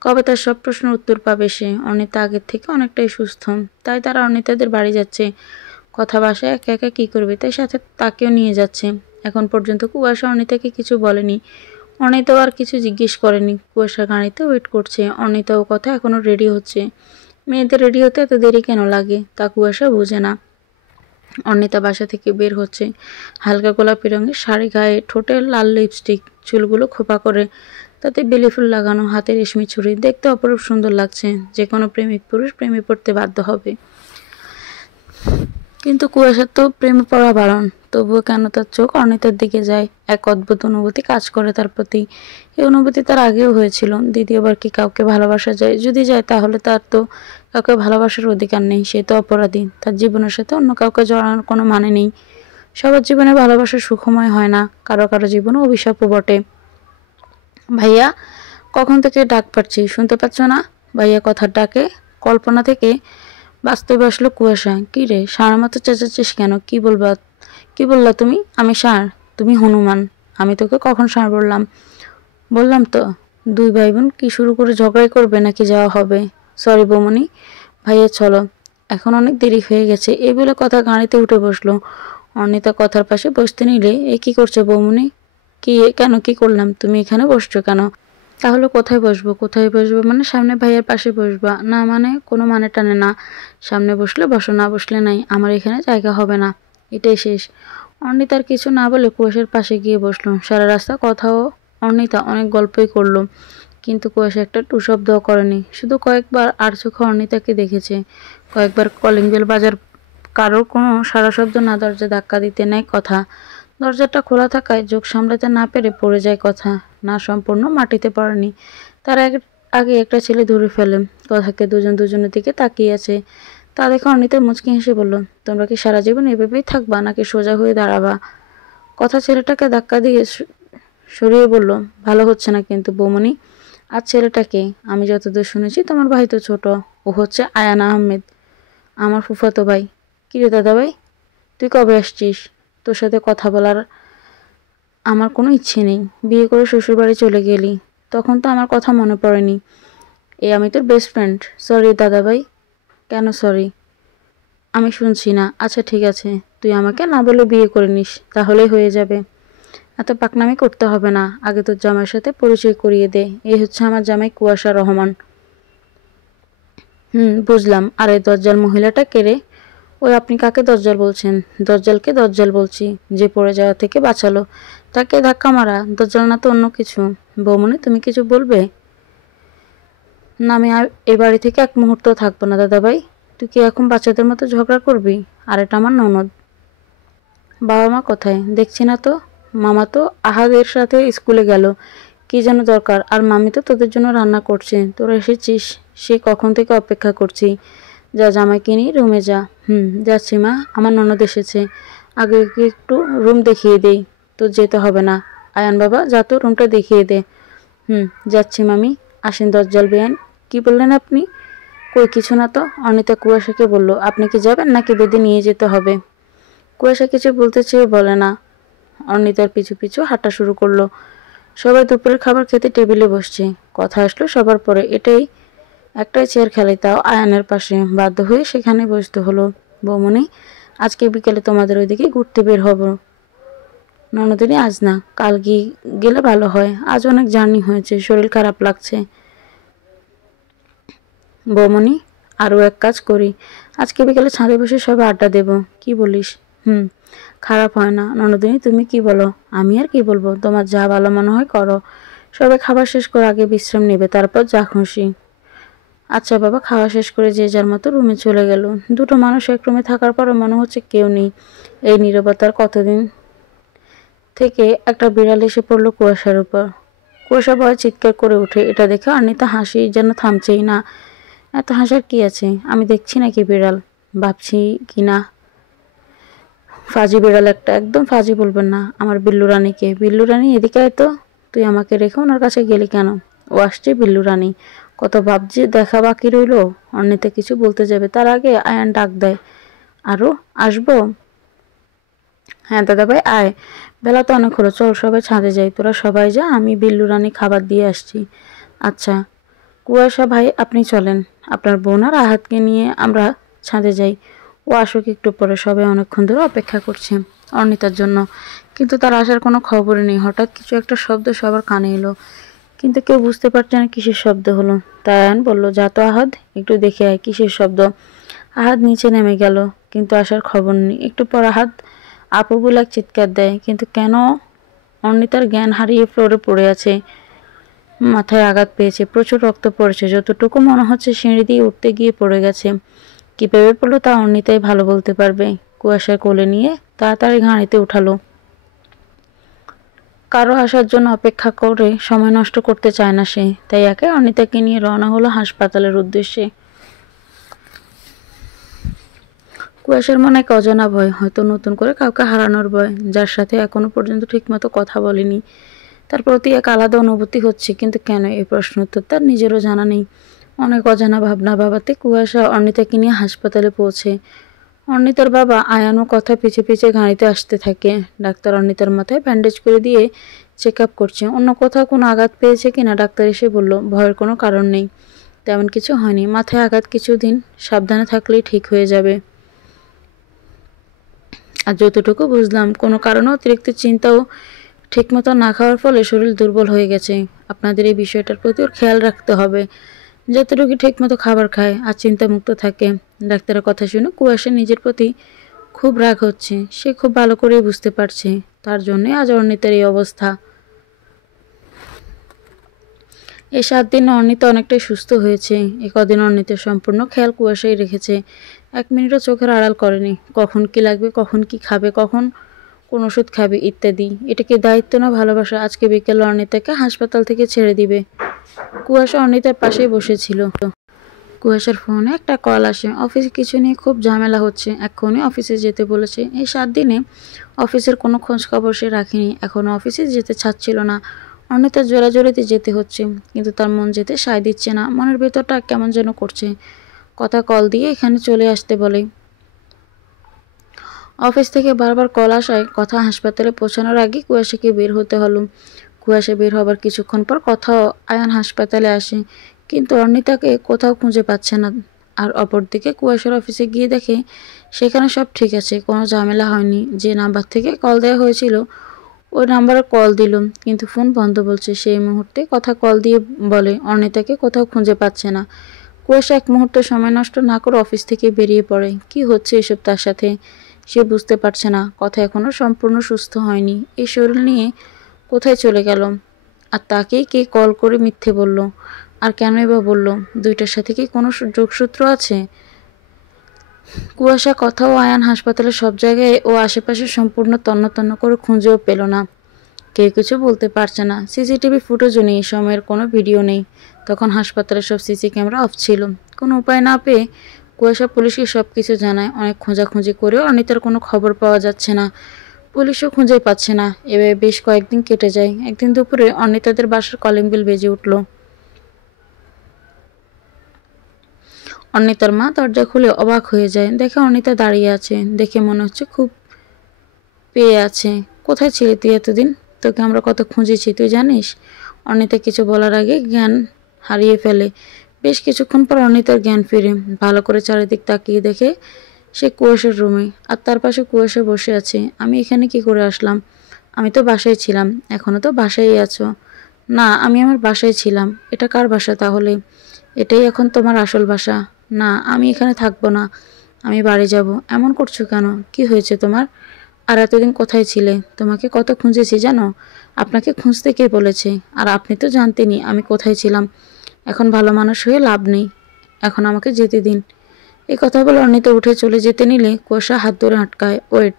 কবে তার সব প্রশ্নের উত্তর পাবে সে? অর্ণিতা আগের থেকে অনেকটাই সুস্থ, তাই তারা অর্ণিতাদের বাড়ি যাচ্ছে। কথা বাসায় একা একা কী করবে, তাই সাথে তাকেও নিয়ে যাচ্ছে। এখন পর্যন্ত কুয়াশা অর্ণিতাকে কিছু বলেনি, অর্ণিতাও আর কিছু জিজ্ঞেস করেনি। কুয়াশা গাড়িতে ওয়েট করছে। অর্ণিতাও কথা এখনও রেডি হচ্ছে। মেয়েদের রেডি হতে এত দেরি কেন লাগে তা কুয়াশা বোঝে না। অর্ণিতা বাসা থেকে বের হচ্ছে। হালকা গোলাপি রঙের শাড়ি গায়ে, ঠোঁটে লাল লিপস্টিক, চুলগুলো খোপা করে, তাতে বেলি ফুল লাগানো, হাতে রেশমি ছুরি, দেখতে অপরূপ সুন্দর লাগছে। যে কোনো প্রেমিক পুরুষ প্রেমে পড়তে বাধ্য হবে। কিন্তু কুয়াশার তো প্রেমে পড়া বারণ, তবুও কেন তার চোখ অর্ণিতার দিকে যায়। এক অদ্ভুত অনুভূতি কাজ করে তার প্রতি। এই অনুভূতি তার আগেও হয়েছিল। দ্বিতীয়বার কি কাউকে ভালোবাসা যায়? যদি যায় তাহলে তার তো কাউকে ভালোবাসার অধিকার নেই, সে তো অপরাধী। তার জীবনের সাথে অন্য কাউকে জড়ানোর কোনো মানে নেই। সবার জীবনে ভালোবাসা সুখময় হয় না, কারো কারো জীবনে অভিশাপও বটে। ভাইয়া, কখন থেকে ডাক পাচ্ছি, শুনতে পাচ্ছ না? ভাইয়া কথার ডাকে কল্পনা থেকে বাস্তবে আসলো কুয়াশা। কি রে, ষাঁড়ের মতো চেঁচাচ্ছিস কেন? কি বললা তুমি? আমি ষাঁড়, তুমি হনুমান। আমি তোকে কখন ষাঁড় বললাম? বললাম তো। দুই ভাই বোন কি শুরু করে ঝগড়াই করবে নাকি যাওয়া হবে? সরি বৌমনি। ভাইয়া চলো, এখন অনেক দেরি হয়ে গেছে। এই বলে কথা গাড়িতে উঠে বসলো। অর্ণিতা কথার পাশে বসতে নিলে, এ কি করছে বৌমনি? কেন কি করলাম? তুমি এখানে বসছো কেন? তাহলে কোথায় বসবো? কোথায় বসবো মানে সামনে ভাইয়ের পাশে বসবা? না মানে কোনো মানে টানে না। সামনে বসলে বসো, না বসলে নাই। আমার এখানে জায়গা হবে না, এটাই শেষ। অর্ণিতার কিছু না বলে কুয়াশার পাশে গিয়ে বসলো। সারা রাস্তা কথাও অর্ণিতা অনেক গল্পই করলো, কিন্তু কুয়াশা একটা টু শব্দও করেনি। শুধু কয়েকবার আর চোখে অর্ণিতাকে দেখেছে, কয়েকবার কলিং বেল বাজার, কারোর কোনো সারা শব্দ না, দরজা ধাক্কা দিতে নেয় কথা। দরজাটা খোলা থাকায় চোখ সামলাতে না পেরে পড়ে যায় কথা, না সম্পূর্ণ মাটিতে পড়েনি। তার আগে একটা ছেলে ধরে ফেলে কথাকে, দুজন দুজনের দিকে তাকিয়ে আছে। তা দেখে অর্ণিতা মুচকি হেসে বলল, তোমরা কি সারা জীবন এভাবেই থাকবা নাকি সোজা হয়ে দাঁড়াবা? কথা ছেলেটাকে ধাক্কা দিয়ে সরিয়ে বলল, ভালো হচ্ছে না কিন্তু বৌমনি। আর ছেলেটাকে? আমি যতদূর শুনেছি তোমার ভাই তো ছোট, ও হচ্ছে আয়ান আহমেদ, আমার ফুফাতো ভাই। কিরে দাদা ভাই, তুই কবে আসছিস? তোর সাথে কথা বলার আমার কোনো ইচ্ছে নেই। বিয়ে করে শ্বশুরবাড়ি চলে গেলি, তখন তো আমার কথা মনে পড়েনি। আমি তোর বেস্ট ফ্রেন্ড। সরি দাদা ভাই। কেন সরি? আমি শুনছি না। আচ্ছা ঠিক আছে, তুই আমাকে না বলে বিয়ে করে নিস, তাহলেই হয়ে যাবে। এত পাকনামি করতে হবে না, আগে তোর জামাইয়ের সাথে পরিচয় করিয়ে দে। এই হচ্ছে আমার জামাই কুয়াশা রহমান। বুঝলাম। আর এই দজ্জাল মহিলাটা কে রে? ওই আপনি কাকে দজ্জাল বলছেন? দজ্জালকে দজ্জাল বলছি, যে পড়ে যাওয়া থেকে বাঁচালো। তাকে ধাক্কা মারা দজ্জাল না তো অন্য কিছু। বৌমনি তুমি কিছু বলবে? না, আমি এ বাড়ি থেকে এক মুহূর্ত থাকবো না দাদা ভাই। তুই কি এখন বাচ্চাদের মতো ঝগড়া করবি? আর এটা আমার ননদ। বাবা মা কোথায়? দেখছি না তো। মামা তো আহাদের সাথে স্কুলে গেল, কি যেন দরকার। আর মামি তো তোদের জন্য রান্না করছে, তোরা এসেছিস, সে কখন থেকে অপেক্ষা করছি। যা জামাইকে নিয়ে রুমে যা। যাচ্ছি মা, আমার ননদ এসেছে। আগে একটু রুম দেখিয়ে দেই। তো যেতে হবে না। আয়ান বাবা, যা তো রুমটা দেখিয়ে দে। যাচ্ছি মামি। আসেন দজ্জাল বেআইন। কি বললেন আপনি? কই কিছু না তো। অনিতা কুয়াশাকে বলল, আপনি কি যাবেন নাকি বেঁধে নিয়ে যেতে হবে? কুয়াশা কিছু বলতে চেয়ে বলে না, অর্ণিতার পিছু পিছু হাঁটা শুরু করলো। সবাই দুপুরের খাবার খেতে টেবিলে বসছে। কথা আসলো সবার পরে, একটাই চেয়ার খালি, তাও আয়ানের পাশে। বাধ্য হয়ে সেখানে বসতে হলো। বৌমনি, আজকে বিকেলে তোমাদের ওইদিকে ঘুরতে বের হব। ননদিনী, আজ না, কাল গেলে ভালো হয়। আজ অনেক জার্নি হয়েছে, শরীর খারাপ লাগছে। বৌমনি, আরও এক কাজ করি, আজকে বিকেলে ছাদে বসে সবাই আড্ডা দেব। কি বলিস? খারাপ হয় না। ননদিনী, তুমি কি বলো? আমি আর কি বলবো, তোমার যা ভালো মনে হয় করো। সবাই খাবার শেষ করে আগে বিশ্রাম নেবে, তারপর যা খুশি। আচ্ছা বাবা। খাওয়া শেষ করে যে যার মতো রুমে চলে গেল। দুটো মানুষ এক রুমে থাকার পরও মনে হচ্ছে কেউ নেই। এই নীরবতার কতদিন থেকে একটা বিড়াল এসে পড়লো কুয়াশার উপর। কুয়াশা ভয়ে চিৎকার করে ওঠে। এটা দেখে অর্ণিতা হাসি যেন থামছেই না। এত হাসার কি আছে? আমি দেখছি নাকি বিড়াল? ভাবছি কি না। ফাজি বিড়াল একটা, একদম ফাজি বলবেন না আমার বিল্লু রানীকে। বিল্লু রানী, এদিকে আয় তো। তুই আমাকে রেখে ওনার কাছে গেলি কেন? ও আসছে বিল্লু রানী। কত ভাবছি, দেখা বাকি রইল। অর্ণিতা কিছু বলতে যাবে, তার আগে আয়ান ডাক দেয়, আরও আসবো? হ্যাঁ দাদা ভাই, আয়। বেলা তো অনেক হলো, চল সবাই ছাদে যাই। তোরা সবাই যা, আমি বিল্লু রানী খাবার দিয়ে আসছি। আচ্ছা কুয়াশা ভাই, আপনি চলেন। আপনার বোন আর আহাতকে নিয়ে আমরা ছাদে যাই। ও আসুক একটু পরে। সবাই অনেকক্ষণ ধরে অপেক্ষা করছে অর্ণিতার জন্য, কিন্তু তার আসার কোনো খবরই নেই। হঠাৎ কিছু একটা শব্দ সবার কানে এলো, কিন্তু কেউ বুঝতে পারছে না কিসের শব্দ হলো। তাই আয়ান বলল, যা তো আহাদ, একটু দেখে আয় কিসের শব্দ। আহাদ নিচে নেমে গেল, কিন্তু আসার খবর নেই। একটু পর আহাদ আপু বলে এক চিৎকার দেয়, কিন্তু কেন? অর্ণিতার জ্ঞান হারিয়ে ফ্লোরে পড়ে আছে, মাথায় আঘাত পেয়েছে, প্রচুর রক্ত পড়েছে। যতটুকু মনে হচ্ছে সিঁড়ি দিয়ে উঠতে গিয়ে পড়ে গেছে। কি ভেবে পড়লো তা অর্ণিতাই ভালো বলতে পারবে। কুয়াশার কোলে নিয়ে তাড়াতাড়ি গাড়িতে উঠালো। কারো আসার জন্য অপেক্ষা করে সময় নষ্ট করতে চায় না সে, তাই একে অর্ণিতাকে নিয়ে রওনা হলো হাসপাতালের উদ্দেশ্যে। কুয়াশার মনে এক অজানা ভয়, হয়তো নতুন করে কাউকে হারানোর ভয়, যার সাথে এখনো পর্যন্ত ঠিকমতো কথা বলেনি। তার প্রতি এক আলাদা অনুভূতি হচ্ছে, কিন্তু কেন, এই প্রশ্ন উত্তর তার নিজেরও জানা নেই। অনেক অজানা ভাবনা ভাবাতে কুয়াশা অর্ণিতাকে নিয়ে হাসপাতালে পৌঁছে। অর্ণিতার বাবা আয়ানও কথা পিছে পিছে গাড়িতে আসতে থাকে। ডাক্তার অর্ণিতার মাথায় ব্যান্ডেজ করে দিয়ে চেক আপ করছে, অন্য কোথাও কোনো আঘাত পেয়েছে কিনা। ডাক্তার এসে বলল, ভয়ের কোনো কারণ নেই, তেমন কিছু হয়নি। মাথায় আঘাত, কিছুদিন সাবধানে থাকলেই ঠিক হয়ে যাবে। আর যতটুকু বুঝলাম, কোনো কারণে অতিরিক্ত চিন্তাও ঠিকমতো না খাওয়ার ফলে শরীর দুর্বল হয়ে গেছে। আপনাদের এই বিষয়টার প্রতি ওর খেয়াল রাখতে হবে, যাতে রোগী ঠিকমতো খাবার খায় আর চিন্তামুক্ত থাকে। ডাক্তারের কথা শুনে কুয়াশা নিজের প্রতি খুব রাগ হচ্ছে, সে খুব ভালো করেই বুঝতে পারছে, তার জন্যে আজ অর্ণিতার এই অবস্থা। এই 7 দিনে অর্ণিতা অনেকটাই সুস্থ হয়েছে। এ কদিন অর্ণিতার সম্পূর্ণ খেয়াল কুয়াশাই রেখেছে। 1 মিনিটও চোখের আড়াল করেনি। কখন কি লাগবে, কখন কি খাবে, কখন কোন ওষুধ খাবে ইত্যাদি। এটা কি দায়িত্ব না ভালোবাসা? আজকে বিকেলে অর্ণিতাকে হাসপাতাল থেকে ছেড়ে দিবে। কুয়াশা অর্ণিতার পাশেই বসেছিল। কুয়াশার ফোনে একটা কল আসে। অফিসে কিছু নিয়ে খুব ঝামেলা হচ্ছে, এক্ষুনি অফিসে যেতে বলেছে। এই 7 দিনে অফিসের কোনো খোঁজ খবর সে রাখেনি, এখনও অফিসে যেতে চাচ্ছিল না। অর্ণিতার জোরাজোরিতে যেতে হচ্ছে, কিন্তু তার মন যেতে সায় দিচ্ছে না। মনের ভেতরটা কেমন যেন করছে। কথা কল দিয়ে এখানে চলে আসতে বলে। অফিস থেকে বারবার কল আসায় কথা হাসপাতালে পৌঁছানোর আগে কুয়াশাকে বের হতে হলো। কুয়াশা বের হবার কিছুক্ষণ পর কোথাও আয়ান হাসপাতালে আসে, কিন্তু অর্ণিতাকে কোথাও খুঁজে পাচ্ছে না। আর অপরদিকে কুয়াশার অফিসে গিয়ে দেখে সেখানে সব ঠিক আছে, কোনো ঝামেলা হয়নি। যে নাম্বার থেকে কল দেওয়া হয়েছিল ওই নাম্বারে কল দিল, কিন্তু ফোন বন্ধ বলছে। সেই মুহূর্তে কথা কল দিয়ে বলে অর্ণিতাকে কোথাও খুঁজে পাচ্ছে না। কুয়াশা এক মুহূর্তে সময় নষ্ট না করে অফিস থেকে বেরিয়ে পড়ে। কি হচ্ছে এসব তার সাথে, সে বুঝতে পারছে না। কথা এখনও সম্পূর্ণ সুস্থ হয়নি। এই শরীর নিয়ে কোথায় চলে গেল? আর তাকেই কে কল করে মিথ্যে বলল? আর কেনই বা বলল? দুইটার সাথে কি কোনো যোগসূত্র আছে? কুয়াশা কোথাও আয়ান হাসপাতালের সব জায়গায় ও আশেপাশে সম্পূর্ণ তন্ন তন্ন করে খুঁজেও পেল না। কেউ কিছু বলতে পারছে না। সিসিটিভি ফুটেজও নেই, সময়ের কোনো ভিডিও নেই। তখন হাসপাতালের সব সিসি ক্যামেরা অফ ছিল। কোনো উপায় না পেয়ে কুয়াশা পুলিশকে সব কিছু জানায়। অনেক খোঁজাখুঁজি করেও অনিতার কোনো খবর পাওয়া যাচ্ছে না। পুলিশও খুঁজে পাচ্ছে না। এভাবে বেশ কয়েকদিন কেটে যায়। একদিন দুপুরে অনিতাদের বাসার কলিং বেল বেজে উঠল। অনিতার মা দরজা খুলে অবাক হয়ে যায়। দেখে অনিতা দাঁড়িয়ে আছে। দেখে মনে হচ্ছে খুব পেয়ে আছে। কোথায় ছিলি তুই এতদিন? তোকে আমরা কত খুঁজেছি তুই জানিস? অনিতা কিছু বলার আগে জ্ঞান হারিয়ে ফেলে। বেশ কিছুক্ষণ পর অনিতার জ্ঞান ফিরে। ভালো করে চারিদিক তাকিয়ে দেখে সে কুয়াশার রুমে, আর তার পাশে কুয়াশা বসে আছে। আমি এখানে কি করে আসলাম? আমি তো বাসায় ছিলাম। এখনো তো বাসায়ই আছো? না, আমি আমার বাসায় ছিলাম। এটা কার বাসা তাহলে? এটাই এখন তোমার আসল বাসা? না, আমি এখানে থাকবো না, আমি বাড়ি যাব। এমন করছো কেন? কি হয়েছে তোমার? আর এতদিন কোথায় ছিলে? তোমাকে কত খুঁজেছি জানো? আপনাকে খুঁজতে কে বলেছে? আর আপনি তো জানতেনই আমি কোথায় ছিলাম। এখন ভালো মানুষ হয়ে লাভ নেই, এখন আমাকে যেতে দিন। এই কথা বলে অনিতা উঠে চলে যেতে নিলে কুয়াশা হাত ধরে আটকায়। ওয়েট,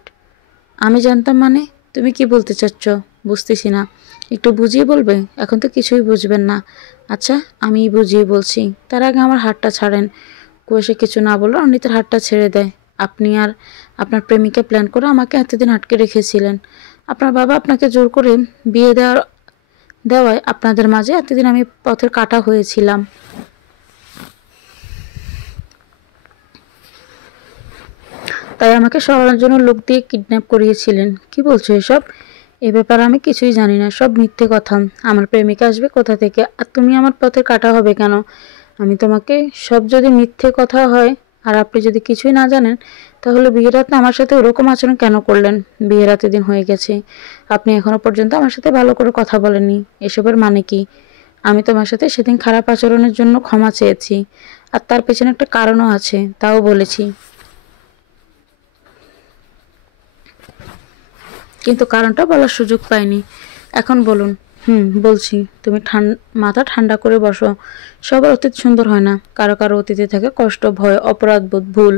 আমি জানতাম মানে? তুমি কি বলতে চাচ্ছ? বুঝতেছি না, একটু বুঝিয়ে বলবে? এখন তো কিছুই বুঝবেন না। আচ্ছা, আমি বুঝিয়ে বলছি, তার আগে আমার হাতটা ছাড়েন। কুয়াশা কিছু না বলে অনিতার হাতটা ছেড়ে দেয়। আপনি আর আপনার প্রেমিকা প্ল্যান করে আমাকে এতদিন আটকে রেখেছিলেন। আপনার বাবা আপনাকে জোর করে বিয়ে দেওয়ায় আপনাদের মাঝে এতদিন আমি পথের কাঁটা হয়েছিলাম। তাই আমাকে সরানোর জন্য লোক দিয়ে কিডন্যাপ করিয়েছিলেন। কি বলছো এসব? এ ব্যাপারে আমি কিছুই জানি না, সব মিথ্যে কথা। আমার প্রেমিকা আসবে কোথা থেকে? আর তুমি আমার পথের কাঁটা হবে কেন? আমি তোমাকে, সব যদি মিথ্যে কথা হয় আর আপনি যদি কিছুই না জানেন, তাহলে বিয়ের রাতে আমার সাথে ওরকম আচরণ কেন করলেন? বিয়ের রাতে দিন হয়ে গেছে, আপনি এখনো পর্যন্ত আমার সাথে ভালো করে কথা বলেননি। এসবের মানে কি? আমি তোমার সাথে সেদিন খারাপ আচরণের জন্য ক্ষমা চেয়েছি, আর তার পেছনে একটা কারণও আছে, তাও বলেছি। কিন্তু কারণটা বলার সুযোগ পাইনি। এখন বলুন। বলছি। তুমি মাথা ঠান্ডা করে বসো। সবার অতীত সুন্দর হয় না, কারো কারো অতীতে থাকে কষ্ট, ভয়, অপরাধবোধ, ভুল।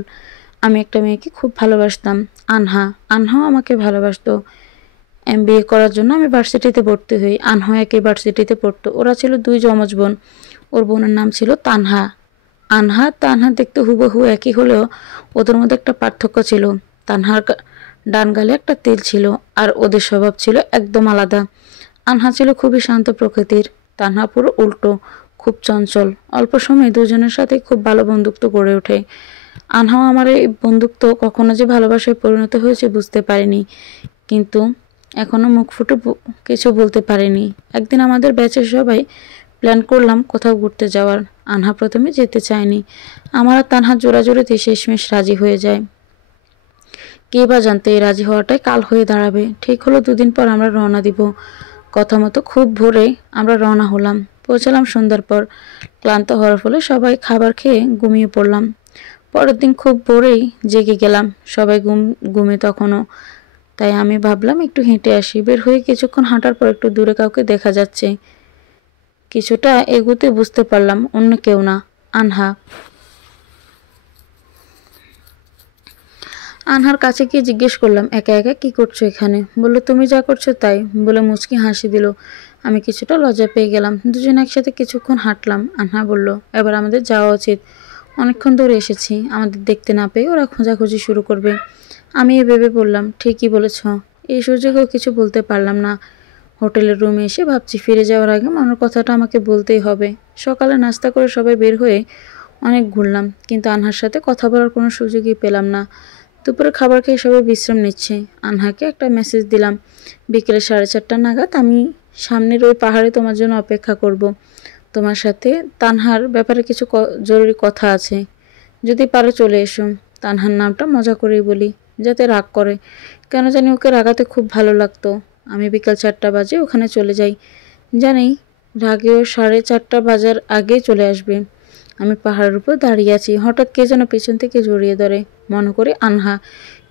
আমি একটা মেয়েকে খুব ভালোবাসতাম, আনহা। আনহাও আমাকে ভালোবাসতো। MBA করার জন্য আমি ভার্সিটিতে ভর্তি হই। আনহা একই ভার্সিটিতে পড়তো। ওরা ছিল 2 যমজ বোন। ওর বোনের নাম ছিল তানহা। আনহা তানহা দেখতে হুবহু একই হলেও ওদের মধ্যে একটা পার্থক্য ছিল। তানহার ডান গালে একটা তিল ছিল, আর ওদের স্বভাব ছিল একদম আলাদা। আনহা ছিল খুবই শান্ত প্রকৃতির, তানহা পুরো উল্টো, খুব চঞ্চল। অল্প সময়ে দুজনের সাথে খুব ভালো বন্ধুত্ব গড়ে ওঠে। আনহাও আমার এই বন্ধুত্ব কখনো যে ভালোবাসায় পরিণত হয়েছে বুঝতে পারিনি, কিন্তু এখনো মুখ ফুটে কিছু বলতে পারিনি। একদিন আমাদের ব্যাচের সবাই প্ল্যান করলাম কোথাও ঘুরতে যাওয়ার। আনহা প্রথমে যেতে চায়নি। আমার আর তানহা জোরাজোরিতে শেষমেশ রাজি হয়ে যায়। কে বা জানতে এই রাজি হওয়াটাই কাল হয়ে দাঁড়াবে। ঠিক হলো 2 দিন পর আমরা রওনা দিব। কথা মতো খুব ভোরে আমরা রওনা হলাম। পৌঁছালাম সন্ধ্যার পর। ক্লান্ত হওয়ার ফলে সবাই খাবার খেয়ে ঘুমিয়ে পড়লাম। পরের দিন খুব ভোরেই জেগে গেলাম, সবাই ঘুমে তখনও। তাই আমি ভাবলাম একটু হেঁটে আসি। বের হয়ে কিছুক্ষণ হাঁটার পর একটু দূরে কাউকে দেখা যাচ্ছে। কিছুটা এগোতে বুঝতে পারলাম অন্য কেউ না, আনহা। আনহার কাছে গিয়ে জিজ্ঞেস করলাম, একা একা কি করছো এখানে? বললো, তুমি যা করছো তাই, বলে মুচকি হাসি দিল। আমি কিছুটা লজ্জা পেয়ে গেলাম। দুজন একসাথে কিছুক্ষণ হাঁটলাম। আনহা বলল, এবার আমাদের যাওয়া উচিত। অনেকক্ষণ ধরে এসেছি, আমাদের দেখতে না পেয়ে ওরা খোঁজাখুঁজি শুরু করবে। আমি ভেবে বললাম, ঠিকই বলেছ। এই সুযোগেও কিছু বলতে পারলাম না। হোটেলের রুমে এসে ভাবছি ফিরে যাওয়ার আগে মনের কথাটা আমাকে বলতেই হবে। সকালে নাস্তা করে সবাই বের হয়ে অনেক ঘুরলাম, কিন্তু আনহার সাথে কথা বলার কোনো সুযোগই পেলাম না। দুপুরে খাবার খেয়ে সবাই বিশ্রাম নিচ্ছে। আনহাকে একটা মেসেজ দিলাম, বিকেলে 4:30 নাগাদ আমি সামনের ওই পাহাড়ে তোমার জন্য অপেক্ষা করব। তোমার সাথে তানহার ব্যাপারে কিছু জরুরি কথা আছে, যদি পারো চলে এসো। তানহার নামটা মজা করেই বলি, যাতে রাগ করে। কেন জানি ওকে রাগাতে খুব ভালো লাগতো। আমি বিকাল 4টা বাজে ওখানে চলে যাই, জানি রাগেও 4:30 বাজার আগে চলে আসবে। আমি পাহাড়ের উপর দাঁড়িয়ে আছি, হঠাৎ কে যেন পেছন থেকে জড়িয়ে ধরে, মনে করি আনহা।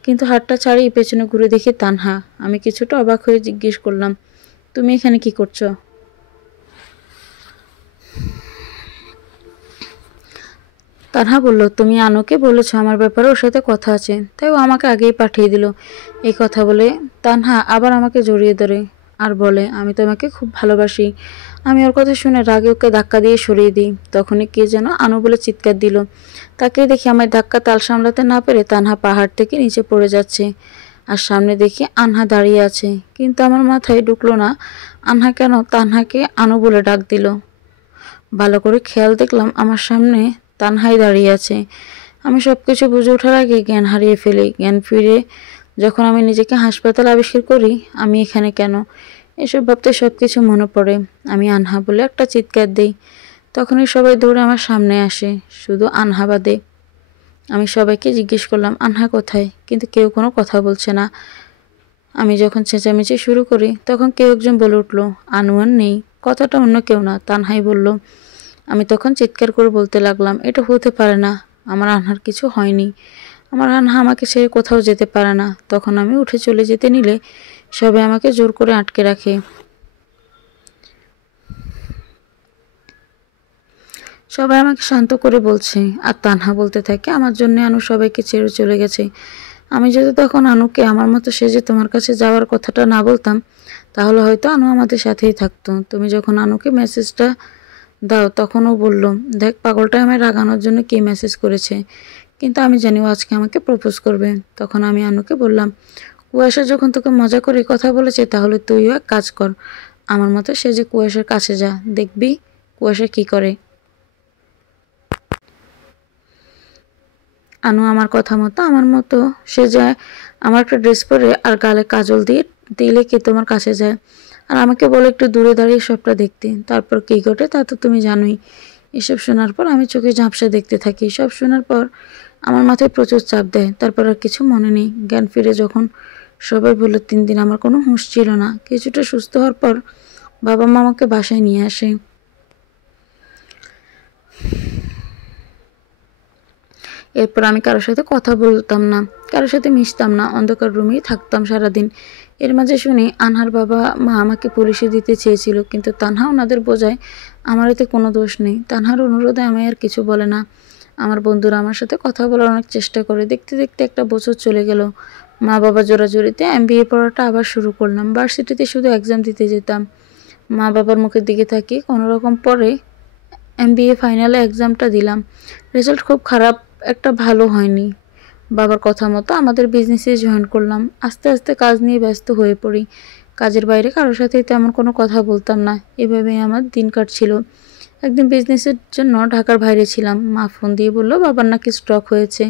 কিন্তু হাতটা ছাড়িয়ে পেছনে ঘুরে দেখি তানহা। আমি কিছুটা অবাক হয়ে জিজ্ঞেস করলাম, তুমি এখানে কি করছো? তানহা বলল, তুমি আনুকে বলেছ আমার ব্যাপারে ওর সাথে কথা আছে, তাই ও আমাকে আগেই পাঠিয়ে দিল। এই কথা বলে তানহা আবার আমাকে জড়িয়ে ধরে আর বলে, আমি তোমাকে খুব ভালোবাসি। আমি ওর কথা শুনে রাগে ওকে ধাক্কা দিয়ে সরিয়ে দিই। তখনই কে যেন আনু বলে চিৎকার দিল। তাকে দেখি আমার ধাক্কা তাল সামলাতে না পেরে তানহা পাহাড় থেকে নিচে পড়ে যাচ্ছে। আর সামনে দেখি আনহা দাঁড়িয়ে আছে, কিন্তু আমার মাথায় ঢুকলো না আনহা কেন তানহাকে আনু বলে ডাক দিল। ভালো করে খেয়াল দেখলাম আমার সামনে তানহাই দাঁড়িয়ে আছে। আমি সব কিছু বুঝে ওঠার আগে জ্ঞান হারিয়ে ফেলি। জ্ঞান ফিরে যখন আমি নিজেকে হাসপাতালে আবিষ্কার করি, আমি এখানে কেন, এসব ভাবতে সব কিছু মনে পড়ে। আমি আনহা বলে একটা চিৎকার দিই। তখনই সবাই দৌড়ে আমার সামনে আসে, শুধু আনহা বাদে। আমি সবাইকে জিজ্ঞেস করলাম, আনহা কোথায়? কিন্তু কেউ কোনো কথা বলছে না। আমি যখন চেঁচামেচি শুরু করি, তখন কেউ একজন বলে উঠল, আনোয়ার নেই। কথাটা অন্য কেউ না, তানহাই বলল। আমি তখন চিৎকার করে বলতে লাগলাম, এটা হতে পারে না, আমার আনহার কিছু হয়নি। আমার আনহা আমাকে ছেড়ে কোথাও যেতে পারে না। তখন আমি উঠে চলে যেতে নিলে সবাই আমাকে জোর করে আটকে রাখে। সবাই আমাকে শান্ত করে বলছে, আর তানহা বলতে থাকে, আমার জন্য আনু সবাইকে ছেড়ে চলে গেছে। আমি যদি তখন আনুকে আমার মতো সেজে তোমার কাছে যাওয়ার কথাটা না বলতাম, তাহলে হয়তো আনু আমাদের সাথেই থাকতো। তুমি যখন আনুকে মেসেজটা দাও, তখন ও বলল, দেখ পাগলটা আমায় রাগানোর জন্য কি মেসেজ করেছে, কিন্তু আমি জানি ও আজকে আমাকে প্রপোজ করবে। তখন আমি আনুকে বললাম, কুয়াশা যখন তোকে মজা করে কথা বলেছে, তাহলে তুইও এক কাজ কর, আমার মতো সেজে কুয়াশার কাছে যা, দেখবি কুয়াশা কি করে। আনু আমার কথা মতো আমার মতো সে যায়, আমার একটা ড্রেস পরে আর গালে কাজল দিয়ে দিলে কি তোমার কাছে যায়, আর আমাকে বলে একটু দূরে দাঁড়িয়ে সবটা দেখতে। তারপর কী ঘটে তা তো তুমি জানোই। এসব শোনার পর আমি চোখে ঝাপসা দেখতে থাকি। সব শোনার পর আমার মাথায় প্রচুর চাপ দেয়। তারপর আর কিছু মনে নেই। জ্ঞান ফিরে যখন সবাই বললো 3 দিন আমার কোনো হুঁশ ছিল না। কিছুটা সুস্থ হওয়ার পর বাবা মা আমাকে বাসায় নিয়ে আসে। এরপর আমি কারোর সাথে কথা বলতাম না, কারোর সাথে মিশতাম না, অন্ধকার রুমেই থাকতাম সারাদিন। এর মাঝে শুনি আনহার বাবা মা আমাকে পুলিশে দিতে চেয়েছিল, কিন্তু তানহা ওনাদের বোঝায় আমার এতে কোনো দোষ নেই। তানহার অনুরোধে আমি আর কিছু বলে না। আমার বন্ধুরা আমার সাথে কথা বলার অনেক চেষ্টা করে। দেখতে দেখতে একটা বছর চলে গেল। মা বাবা জোরাজুরিতে MBA পড়াটা আবার শুরু করলাম। ভার্সিটিতে শুধু এক্সাম দিতে যেতাম। মা বাবার মুখের দিকে তাকি কোনোরকম পরে MBA ফাইনালে এক্সামটা দিলাম। রেজাল্ট খুব খারাপ একটা ভালো হয়নি। বাবার কথা মতো আমাদের বিজনেসে জয়েন করলাম। আস্তে আস্তে কাজ নিয়ে ব্যস্ত হয়ে পড়ি। কাজের বাইরে কারোর সাথেই তেমন কোনো কথা বলতাম না। এভাবেই আমার দিন কাটছিল। একদিন বিজনেসের জন্য ঢাকার বাইরে ছিলাম। মা ফোন দিয়ে বলল বাবার নাকি স্ট্রোক হয়েছে,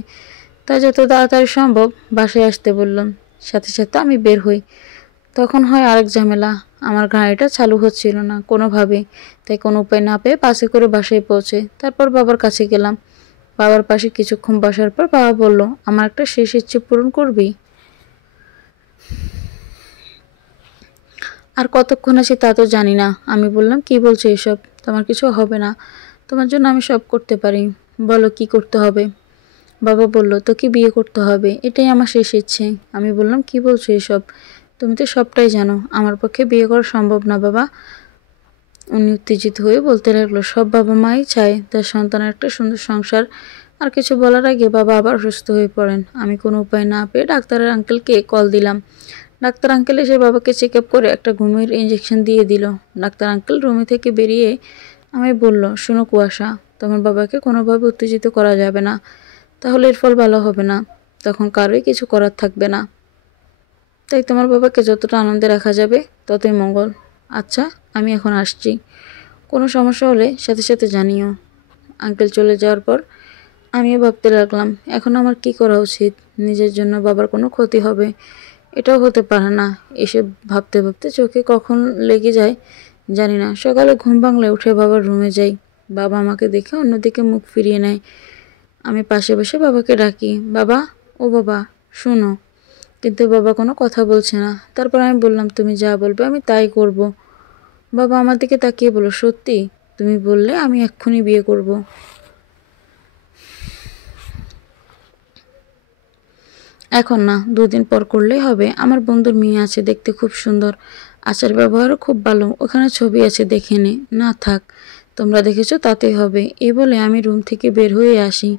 তাই যত তাড়াতাড়ি সম্ভব বাসায় আসতে বললাম। সাথে সাথে আমি বের হই। তখন হয় আরেক ঝামেলা, আমার গাড়িটা চালু হচ্ছিল না কোনোভাবে। তাই কোনো উপায় না পেয়ে বাসে করে বাসায় পৌঁছে তারপর বাবার কাছে গেলাম। বাবার পাশে কিছুক্ষণ বসার পর বাবা বলল, আমার একটা শেষ ইচ্ছে পূরণ করবি? আর কতক্ষণ আছে তা তো জানি না। আমি বললাম, কি বলছো এসব? তোমার কিছু হবে না, তোমার জন্য আমি সব করতে পারি, বলো কি করতে হবে। বাবা বলল, তোকে বিয়ে করতে হবে, এটাই আমার শেষ ইচ্ছে। আমি বললাম, কি বলছো এসব? তুমি তো সবটাই জানো, আমার পক্ষে বিয়ে করা সম্ভব না বাবা। উনি উত্তেজিত হয়ে বলতে লাগলো, সব বাবা মাই চায় তার সন্তানের একটা সুন্দর সংসার। আর কিছু বলার আগে বাবা আবার অসুস্থ হয়ে পড়েন। আমি কোনো উপায় না পেয়ে ডাক্তারের আঙ্কেলকে কল দিলাম। ডাক্তার আঙ্কেল এসে বাবাকে চেক আপ করে একটা ঘুমের ইঞ্জেকশন দিয়ে দিল। ডাক্তার আঙ্কেল রুমে থেকে বেরিয়ে আমায় বলল, শোনো কুয়াশা, তোমার বাবাকে কোনোভাবে উত্তেজিত করা যাবে না, তাহলে এর ফল ভালো হবে না, তখন কারোই কিছু করার থাকবে না। তাই তোমার বাবাকে যতটা আনন্দে রাখা যাবে ততই মঙ্গল। আচ্ছা, আমি এখন আসছি, কোনো সমস্যা হলে সাথে সাথে জানিও। আঙ্কেল চলে যাওয়ার পর আমিও ভাবতে লাগলাম, এখন আমার কি করা উচিত। নিজের জন্য বাবার কোনো ক্ষতি হবে এটাও হতে পারে না। এসব ভাবতে ভাবতে চোখে কখন লেগে যায় জানি না। সকালে ঘুম ভাঙলে উঠে বাবার রুমে যাই। বাবা আমাকে দেখে অন্যদিকে মুখ ফিরিয়ে নেয়। আমি পাশে বসে বাবাকে ডাকি, বাবা, ও বাবা, শোনো। কিন্তু বাবা কোনো কথা বলছে না। তারপর আমি বললাম, তুমি যা বলবে আমি তাই করব। বাবা আমার দিকে তাকিয়ে বলল, সত্যি? তুমি বললে আমি এক্ষুনি বিয়ে করব। এখন না, 2 দিন পর করলেই হবে। আমার বন্ধুর মেয়ে আছে, দেখতে খুব সুন্দর, আচার ব্যবহারও খুব ভালো, ওখানে ছবি আছে, দেখে নে। না থাক, তোমরা দেখেছো তাতেই হবে। এই বলে আমি রুম থেকে বের হয়ে আসি।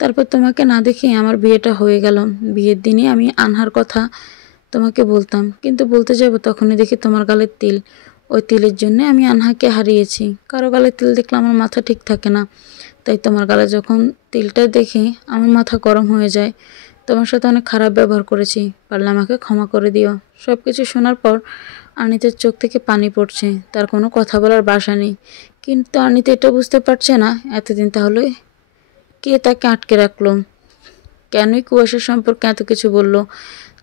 তারপর তোমাকে না দেখে আমার বিয়েটা হয়ে গেল। বিয়ের দিনে আমি আনহার কথা তোমাকে বলতাম, কিন্তু বলতে যাব তখনই দেখি তোমার গালের তিল। ওই তিলের জন্য আমি আনহাকে হারিয়েছি। কারো গালে তিল দেখলে আমার মাথা ঠিক থাকে না, তাই তোমার গালে যখন তিলটা দেখি আমার মাথা গরম হয়ে যায়। তোমার সাথে অনেক খারাপ ব্যবহার করেছি, পারলে আমাকে ক্ষমা করে দিও। সব কিছু শোনার পর আনিতের চোখ থেকে পানি পড়ছে। তার কোনো কথা বলার ভাষা নেই, কিন্তু আনিতে এটা বুঝতে পারছে না এতদিন তাহলে কে তাকে আটকে রাখলো, কেনই কুয়াশার সম্পর্কে এত কিছু বলল,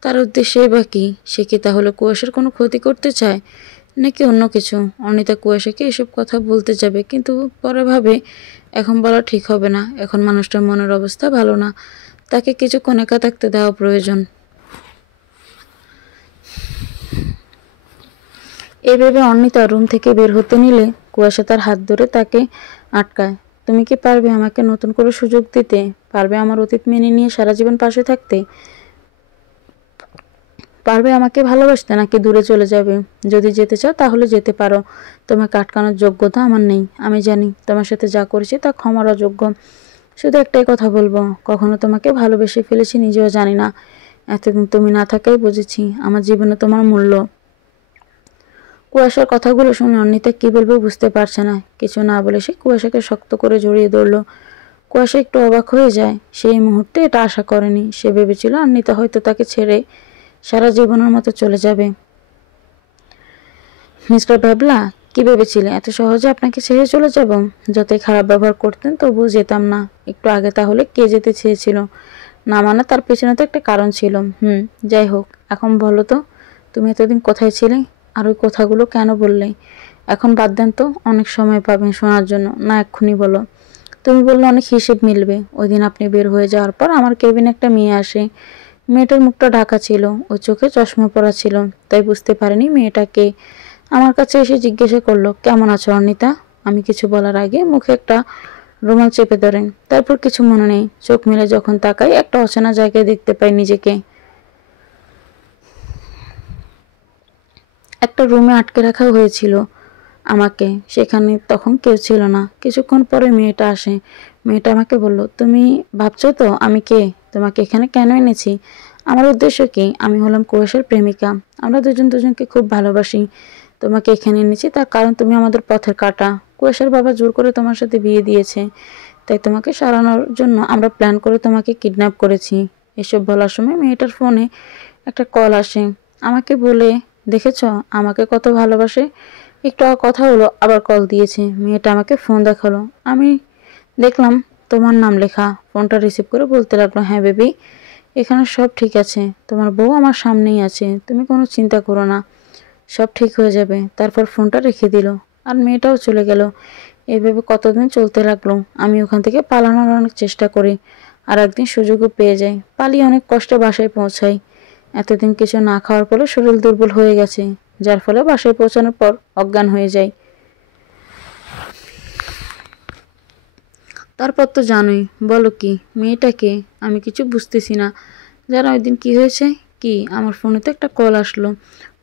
তার উদ্দেশ্যই বা কী? সে কি তাহলে কুয়াশার কোনো ক্ষতি করতে চায়, নাকি অন্য কিছু? অনিতা কুয়াশাকে এসব কথা বলতে যাবে, কিন্তু পরে ভাবে এখন বলা ঠিক হবে না। এখন মানুষটার মনের অবস্থা ভালো না, তাকে কিছুক্ষণ একা থাকতে দেওয়া প্রয়োজন। এই ভেবে অনিতা রুম থেকে বের হতে নিলে কুয়াশা তার হাত ধরে তাকে আটকায়। তুমি কি পারবে আমাকে নতুন করে সুযোগ দিতে? পারবে আমার অতীত মেনে নিয়ে সারা জীবন পাশে থাকতে? পারবে আমাকে ভালোবাসতে, নাকি দূরে চলে যাবে? যদি যেতে চাও তাহলে যেতে পারো, তোমাকে আটকানোর যোগ্যতা আমার নেই। আমি জানি তোমার সাথে যা করেছি তা ক্ষমার অযোগ্য। শুধু একটাই কথা বলবো, কখনো তোমাকে ভালোবেসে ফেলেছি নিজেও জানি না। এতদিন তুমি না থাকাই বুঝেছি আমার জীবনে তোমার মূল্য। কুয়াশার কথাগুলো শুনে অনিতা কি বলবে বুঝতে পারছে না। কিছু না বলে সে কুয়াশাকে শক্ত করে জড়িয়ে ধরল। কুয়াশা একটু অবাক হয়ে যায়। সেই মুহূর্তে এটা আশা করেনি। সে ভেবেছিল অনিতা হয়তো তাকে ছেড়ে সারা জীবনের মতো চলে যাবে। মিস্টার ভাবলা, কি ভেবেছিলে এত সহজে আপনাকে ছেড়ে চলে যাব? যতই খারাপ ব্যবহার করতেন তবুও যেতাম না। একটু আগে তাহলে কে যেতে চেয়েছিল? না মানে তার পেছনে তো একটা কারণ ছিল। যাই হোক, এখন বলো তো, তুমি এতদিন কোথায় ছিলে? আর ওই কথাগুলো কেন বললে? এখন বাদ দেন তো, অনেক সময় পাবেন শোনার জন্য, না এক্ষুনি বলো। তুমি বললে অনেক হিসেব মিলবে। ওই দিন আপনি বের হয়ে যাওয়ার পর আমার কেবিনে একটা মেয়ে আসে। মেয়েটার মুখটা ঢাকা ছিল, ও চোখে চশমা পরা ছিল, তাই বুঝতে পারিনি মেয়েটা কে। আমার কাছে এসে জিজ্ঞাসা করলো, কেমন আছো অনিতা? আমি কিছু বলার আগে মুখে একটা রুমাল চেপে ধরেন। তারপর কিছু মনে নেই, চোখ মেলে যখন তাকাই একটা অচেনা জায়গায় দেখতে পাই নিজেকে। একটা রুমে আটকে রাখা হয়েছিল আমাকে, সেখানে তখন কেউ ছিল না। কিছুক্ষণ পরে মেয়েটা আসে। মেয়েটা আমাকে বলল, তুমি ভাবছো তো আমি কে? তোমাকে এখানে কেন এনেছি? আমার উদ্দেশ্য কি? আমি হলাম কুয়াশার প্রেমিকা। আমরা দুজন দুজনকে খুব ভালোবাসি। তোমাকে এখানে এনেছি তার কারণ তুমি আমাদের পথের কাঁটা। কুয়াশার বাবা জোর করে তোমার সাথে বিয়ে দিয়েছে, তাই তোমাকে সরানোর জন্য আমরা প্ল্যান করে তোমাকে কিডন্যাপ করেছি। এসব বলার সময় মেয়েটার ফোনে একটা কল আসে। আমাকে বলে, দেখেছো আমাকে কত ভালোবাসে। একটু কথা হলো, আবার কল দিয়েছে। মেয়েটা আমাকে ফোন দেখালো। আমি দেখলাম তোমার নাম লেখা। ফোনটা রিসিভ করে বলতে লাগলো, হ্যাঁ বেবি, এখানে সব ঠিক আছে। তোমার বউ আমার সামনেই আছে, তুমি কোনো চিন্তা করো না, সব ঠিক হয়ে যাবে। তারপর ফোনটা রেখে দিল, আর মেয়েটাও চলে গেল। এভাবে কতদিন চলতে লাগলো। আমি ওখান থেকে পালানোর অনেক চেষ্টা করি, আর একদিন সুযোগও পেয়ে যাই। পালিয়ে অনেক কষ্টে বাসায় পৌঁছাই। এতদিন কিছু না খাওয়ার পরে শরীর দুর্বল হয়ে গেছে, যার ফলে বাসায় পৌঁছানোর পর অজ্ঞান হয়ে যায়। তারপর তো জানোই, বলো কি মেয়েটাকে, আমি কিছু বুঝতেছি না। জানো ওই দিন কী হয়েছে? কি, আমার ফোনে তো একটা কল আসলো,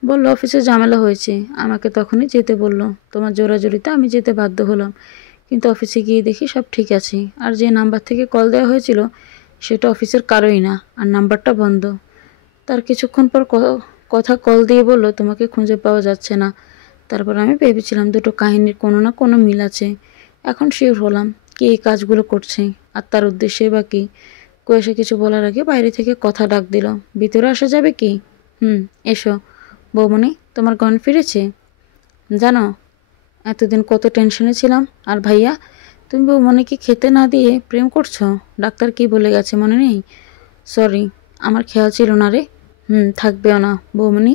বললো অফিসে ঝামেলা হয়েছে, আমাকে তখনই যেতে বললো। তোমার জোরাজোরিতে আমি যেতে বাধ্য হলাম, কিন্তু অফিসে গিয়ে দেখি সব ঠিক আছে। আর যে নাম্বার থেকে কল দেওয়া হয়েছিল সেটা অফিসের কারোই না, আর নাম্বারটা বন্ধ। তার কিছুক্ষণ পর কথা কল দিয়ে বলল তোমাকে খুঁজে পাওয়া যাচ্ছে না। তারপর আমি ভেবেছিলাম দুটো কাহিনীর কোনো না কোনো মিল আছে। এখন শিওর হলাম কে এই কাজগুলো করছে, আর তার উদ্দেশ্যে বা কী। কুয়াশা কিছু বলার আগে বাইরে থেকে কথা ডাক দিল, ভিতরে আসা যাবে কি? এসো। বৌমনি, তোমার গন ফিরেছে? জানো এতদিন কত টেনশনে ছিলাম। আর ভাইয়া, তুমি বৌমনিকে খেতে না দিয়ে প্রেম করছো? ডাক্তার কি বলে গেছে মনে নেই? সরি, আমার খেয়াল ছিল না রে। থাকবেও না। বৌমনি,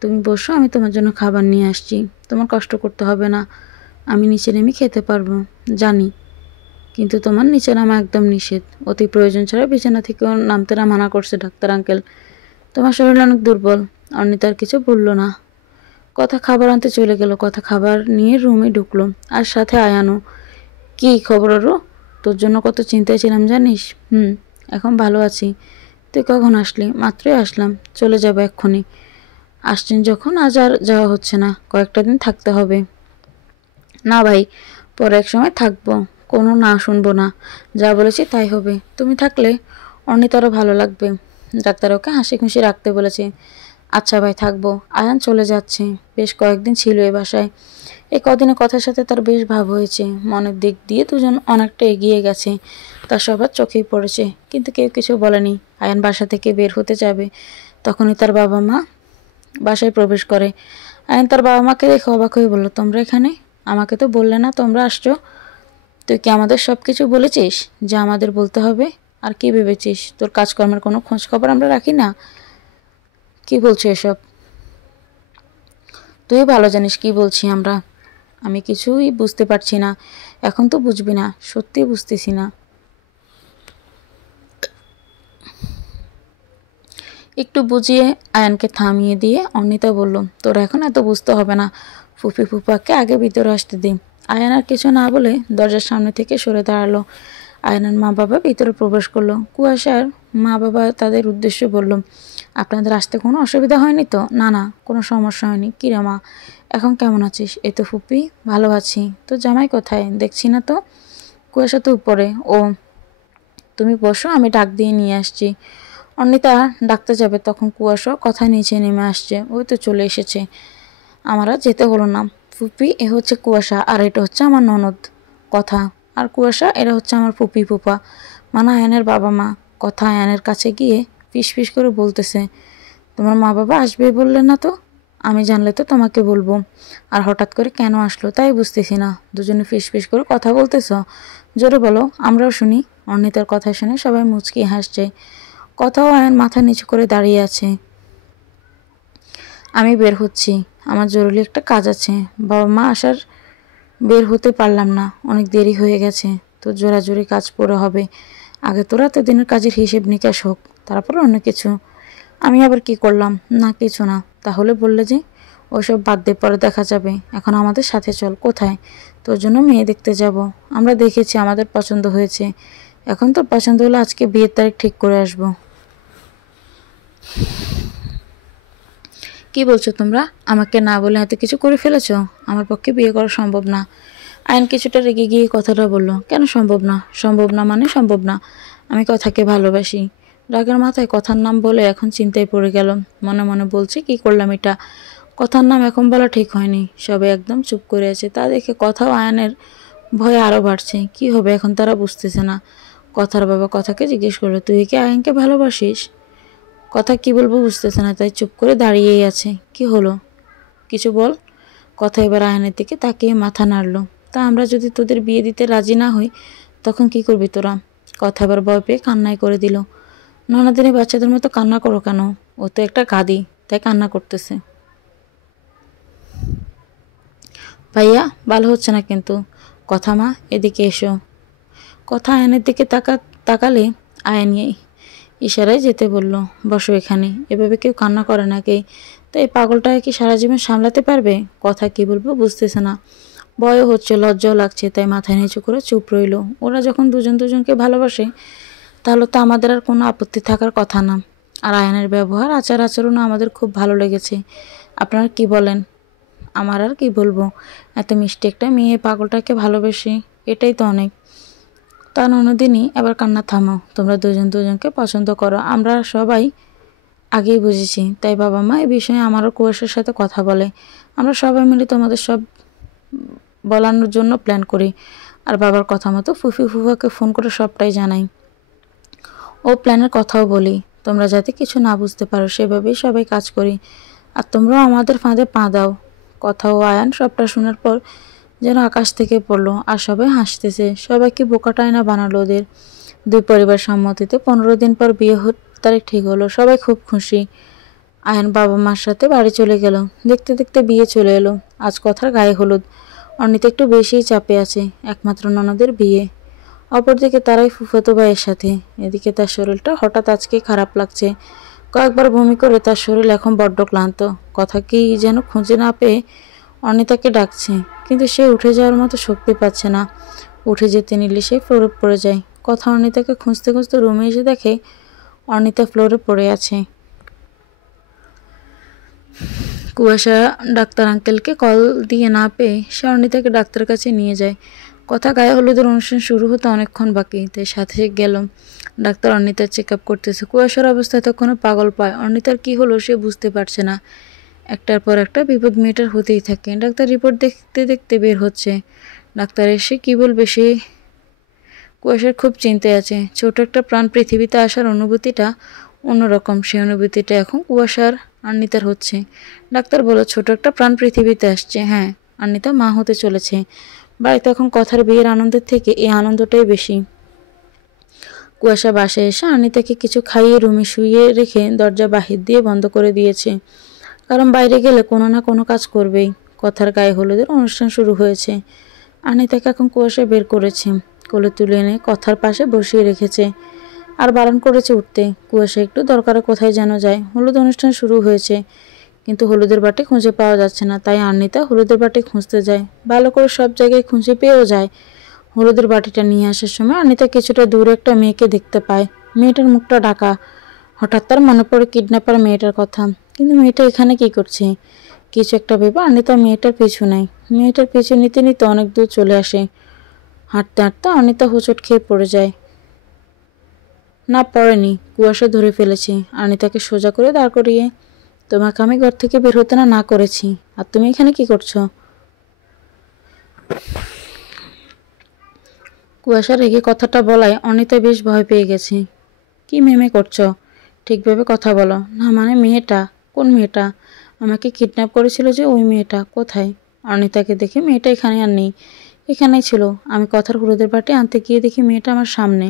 তুমি বসো, আমি তোমার জন্য খাবার নিয়ে আসছি। তোমার কষ্ট করতে হবে না, আমি নিচে নেমে খেতে পারবো। জানি, কিন্তু তোমার নিচে নামা একদম নিষেধ। অতি প্রয়োজন ছাড়া বিছানা থেকে নামতে না মানা করছে ডাক্তার আঙ্কেল। তোমার শরীর অনেক দুর্বল। অর্ণিতার কিছু বলল না। কথা খাবার আনতে চলে গেল, কথা খাবার নিয়ে রুমে ঢুকলো, আর সাথে আয়ানও। কি খবর ওরও? তোর জন্য কত চিন্তায় ছিলাম জানিস? এখন ভালো আছি। তুই কখন আসলি? মাত্রই আসলাম, চলে যাবো এক্ষুনি। আসছেন যখন আজ আর যাওয়া হচ্ছে না, কয়েকটা দিন থাকতে হবে। না ভাই, পরে এক সময় থাকবো, কোনো না শুনবো না, যা বলেছি তাই হবে। তুমি থাকলে অর্ণিতারও ভালো লাগবে। ডাক্তার ওকে হাসি খুশি রাখতে বলেছে। আচ্ছা ভাই, থাকবো। আয়ান চলে যাচ্ছে, বেশ কয়েকদিন ছিল এ বাসায়। এই কদিনে কথার সাথে তার বেশ ভাব হয়েছে, মনের দিক দিয়ে দুজন অনেকটা এগিয়ে গেছে, তার সবার চোখেই পড়েছে। কিন্তু কেউ কিছু বলেনি। আয়ান বাসা থেকে বের হতে যাবে, তখনই তার বাবা মা বাসায় প্রবেশ করে। আয়ান তার বাবা মাকে দেখে অবাক হয়ে বলল, তোমরা এখানে? আমাকে তো বললে না তোমরা আসছো। তুই কি আমাদের সব কিছু বলেছিস যা আমাদের বলতে হবে? আর কি ভেবেছিস তোর কাজকর্মের কোনো খোঁজ খবর আমরা রাখি না? কি বলছো এসব? তুই ভালো জানিস কি বলছি আমরা। আমি কিছুই বুঝতে পারছি না। এখন তো বুঝবি না, সত্যি বুঝতেছি না। একটু বুঝিয়ে আয়ানকে থামিয়ে দিয়ে অর্ণিতা বলল, তোরা এখন এত বুঝতে হবে না। ফুপি ফুপাকে আগে ভিতরে আসতে দিন। আয়ান আর কিছু না বলে দরজার সামনে থেকে সরে দাঁড়ালো। আয়ানের মা বাবা ভিতরে প্রবেশ করলো। কুয়াশার মা বাবা তাদের উদ্দেশ্যে বলল, আপনাদের আসতে কোনো অসুবিধা হয়নি তো? না না, কোনো সমস্যা হয়নি। কিরে মা, এখন কেমন আছিস? এই তো ফুপি, ভালো আছি। তো জামাই কোথায়? দেখছি না তো। কুয়াশা তো উপরে। ও, তুমি বসো, আমি ডাক দিয়ে নিয়ে আসছি। অর্ণিতা ডাকতে যাবে, তখন কুয়াশা কথা নিচে নেমে আসছে। ওই তো চলে এসেছে। আমার আর যেতে হলো না। ফুপি, এ হচ্ছে কুয়াশা, আর এটা হচ্ছে আমার ননদ কথা। আর কুয়াশা, এরা হচ্ছে আমার ফুপি ফুপা, মানে আয়ানের বাবা মা। কথা আয়ানের কাছে গিয়ে ফিস ফিস করে বলতেছে, তোমার মা বাবা আসবে বললে না তো? আমি জানলে তো তোমাকে বলবো। আর হঠাৎ করে কেন আসলো তাই বুঝতেছি না। দুজনে ফিস ফিস করে কথা বলতেছ, জোরে বলো, আমরাও শুনি। অর্ণিতার কথা শুনে সবাই মুচকি হাসছে। কথাও আয়ান মাথা নিচু করে দাঁড়িয়ে আছে। আমি বের হচ্ছি, আমার জরুরি একটা কাজ আছে। বাবা মা আসার বের হতে পারলাম না, অনেক দেরি হয়ে গেছে। তো জোরাজোরি কাজ পড়ে হবে। আগে তোরা এতদিনের কাজের হিসেব নিকাশ হোক, তারপর অন্য কিছু। আমি আবার কি করলাম? না কিছু না। তাহলে বললে যে? ওসব বাদ দিয়ে পরে দেখা যাবে, এখন আমাদের সাথে চল। কোথায়? তোর জন্য মেয়ে দেখতে যাব। আমরা দেখেছি, আমাদের পছন্দ হয়েছে। এখন তোর পছন্দ হলে আজকে বিয়ের তারিখ ঠিক করে আসবো। কি বলছো তোমরা? আমাকে না বলে এত কিছু করে ফেলেছো? আমার পক্ষে বিয়ে করা সম্ভব না। আয়ন কিছুটা রেগে গিয়ে কথাটা বলল। কেন সম্ভব না? সম্ভব না মানে সম্ভব না। আমি কথাকে ভালোবাসি। রাগের মাথায় কথার নাম বলে এখন চিন্তায় পড়ে গেল। মনে মনে বলছে, কি করলাম এটা? কথার নাম এখন বলা ঠিক হয়নি। সবাই একদম চুপ করে আছে, তা দেখে কথাও আয়নের ভয়ে আরও বাড়ছে। কি হবে এখন তারা বুঝতেছে না। কথার বাবা কথাকে জিজ্ঞেস করলো, তুই কি আয়নকে ভালোবাসিস? কথা কি বলবো বুঝতেছে না, তাই চুপ করে দাঁড়িয়েই আছে। কি হলো? কিছু বল। কথা এবার আয়নের দিকে তাকিয়ে মাথা নাড়ল। তা আমরা যদি তোদের বিয়ে দিতে রাজি না হই, তখন কি করবি তোরা? কথা এবার ভয় পেয়ে কান্নাই করে দিল। ননাদিনী, বাচ্চাদের মতো কান্না করো কেন? ও তো একটা গাদি, তাই কান্না করতেছে। ভাইয়া, ভালো হচ্ছে না কিন্তু। কথা মা, এদিকে এসো। কথা আয়নের দিকে তাকালে আয়ন ইশারায় যেতে বলল। বসো এখানে। এভাবে কেউ কান্না করে নাকি? তাই পাগলটাকে কি সারা জীবন সামলাতে পারবে? কথা কি বলবো বুঝতেছে না। ভয়ও হচ্ছে, লজ্জাও লাগছে, তাই মাথায় নিচু করে চুপ রইল। ওরা যখন দুজন দুজনকে ভালোবাসে তাহলে তো আমাদের আর কোনো আপত্তি থাকার কথা না। আর আয়ানের ব্যবহার আচার আচরণও আমাদের খুব ভালো লেগেছে। আপনারা কি বলেন? আমার আর কি বলবো, এত মিষ্টি একটা মেয়ে পাগলটাকে ভালোবেসে, এটাই তো অনেক। তা ননদিনী, এবার কান্না থামাও। তোমরা দুজন দুজনকে পছন্দ করো, আমরা সবাই আগেই বুঝেছি। তাই বাবা মা এই বিষয়ে আমারও কুয়াশার সাথে কথা বলে। আমরা সবাই মিলে তোমাদের সব বলানোর জন্য প্ল্যান করি। আর বাবার কথা মতো ফুফি ফুফাকে ফোন করে সবটাই জানাই। ও প্ল্যানের কথাও বলি, তোমরা যাতে কিছু না বুঝতে পারো সেভাবেই সবাই কাজ করি। আর তোমরাও আমাদের ফাঁদে পা দাও। কথা ও আয়ান সবটা শোনার পর যেন আকাশ থেকে পড়লো। আর সবাই হাসতেছে। সবাইকে বোকাটাই না বানালো ওদের। দুই পরিবার সম্মতিতে 15 দিন পর বিয়ে তারিখ ঠিক হলো। সবাই খুব খুশি। আয়ান বাবা মার সাথে বাড়ি চলে গেল। দেখতে দেখতে বিয়ে চলে এলো। আজ কথার গায়ে হলুদ। অর্ণিতা একটু বেশিই চাপে আছে, একমাত্র ননদের বিয়ে। অপরদিকে তারাই ফুফাতো ভাইয়ের সাথে। এদিকে তার শরীরটা হঠাৎ আজকে খারাপ লাগছে। কয়েকবার বমি করে তার শরীর এখন বড্ড ক্লান্ত। কথা কি যেন খুঁজে না পেয়ে অনিতাকে ডাকছে, কিন্তু সে উঠে যাওয়ার মতো শক্তি পাচ্ছে না। উঠে যেতে নিলে সে ফ্লোরে পড়ে যায়। কথা অনিতাকে খুঁজতে খুঁজতে রুমে এসে দেখে অনিতা ফ্লোরে পড়ে আছে। কুয়াশা ডাক্তার আঙ্কেলকে কল দিয়ে না পেয়ে সে অনিতাকে ডাক্তারের কাছে নিয়ে যায়। কথা গায়ে হলুদের অনুষ্ঠান শুরু হতে অনেকক্ষণ বাকি, তাই সাথে গেল। ডাক্তার অনিতার চেক আপ করতেছে। কুয়াশার অবস্থা তখনও পাগল পায়। অনিতার কি হলো সে বুঝতে পারছে না। একটার পর একটা বিপদ মেয়েটার হতেই থাকে। ডাক্তার রিপোর্ট দেখতে দেখতে বের হচ্ছে। ডাক্তার এসে কি বলবে সে কুয়াশার খুব চিন্তায় আছে। ছোট একটা প্রাণ পৃথিবীতে আসার অনুভূতিটা অন্যরকম। সেই অনুভূতিটা এখন কুয়াশার অনিতার হচ্ছে। ডাক্তার বলল, ছোট একটা প্রাণ পৃথিবীতে আসছে। হ্যাঁ, অনিতা মা হতে চলেছে। বাড়িতে এখন কথার বিয়ের আনন্দের থেকে এই আনন্দটাই বেশি। কুয়াশা বাসায় এসে অনিতাকে কিছু খাইয়ে রুমে শুইয়ে রেখে দরজা বাহির দিয়ে বন্ধ করে দিয়েছে। কারণ বাইরে গেলে কোনো না কোনো কাজ করবেই। কথার গায়ে হলুদের অনুষ্ঠান শুরু হয়েছে। অনিতাকে এখন কুয়াশা বের করেছে। কোলে তুলে এনে কথার পাশে বসিয়ে রেখেছে। আর বারণ করেছে উঠতে। কুয়াশা একটু দরকারে কোথায় যেন যায়। হলুদ অনুষ্ঠান শুরু হয়েছে, কিন্তু হলুদের বাটি খুঁজে পাওয়া যাচ্ছে না। তাই অনিতা হলুদের বাটি খুঁজতে যায়। ভালো করে সব জায়গায় খুঁজে পেয়েও যায়। হলুদের বাটিটা নিয়ে আসার সময় অনিতা কিছুটা দূরে একটা মেয়েকে দেখতে পায়। মেয়েটার মুখটা ঢাকা। হঠাৎ তার মনে পড়ে কিডন্যাপার মেয়েটার কথা। কিন্তু মেয়েটা এখানে কি করছে? কিছু একটা ভেবে অনিতা মেয়েটার পিছু নেয়। মেয়েটার পিছু নিতে নিতে অনেক দূর চলে আসে। হাঁটতে হাঁটতে অনিতা হোঁচট খেয়ে পড়ে যায়। না, পড়েনি, কুয়াশা ধরে ফেলেছে। অনিতাকে সোজা করে দাঁড় করিয়ে, তোমাকে আমি ঘর থেকে বের হতে না করেছি, আর তুমি এখানে কি করছো? কুয়াশা রেগে কথাটা বলায় অনিতা বেশ ভয় পেয়ে গেছে। কি মেমে করছো? ঠিকভাবে কথা বলো। না মানে মেয়েটা? কোন মেয়েটা? আমাকে কিডন্যাপ করেছিল যে ওই মেয়েটা কোথায়? অনিতাকে দেখে, মেয়েটা এখানে আর নেই। এখানেই ছিল। আমি কথার হলুদের বাটি আনতে গিয়ে দেখি মেয়েটা আমার সামনে।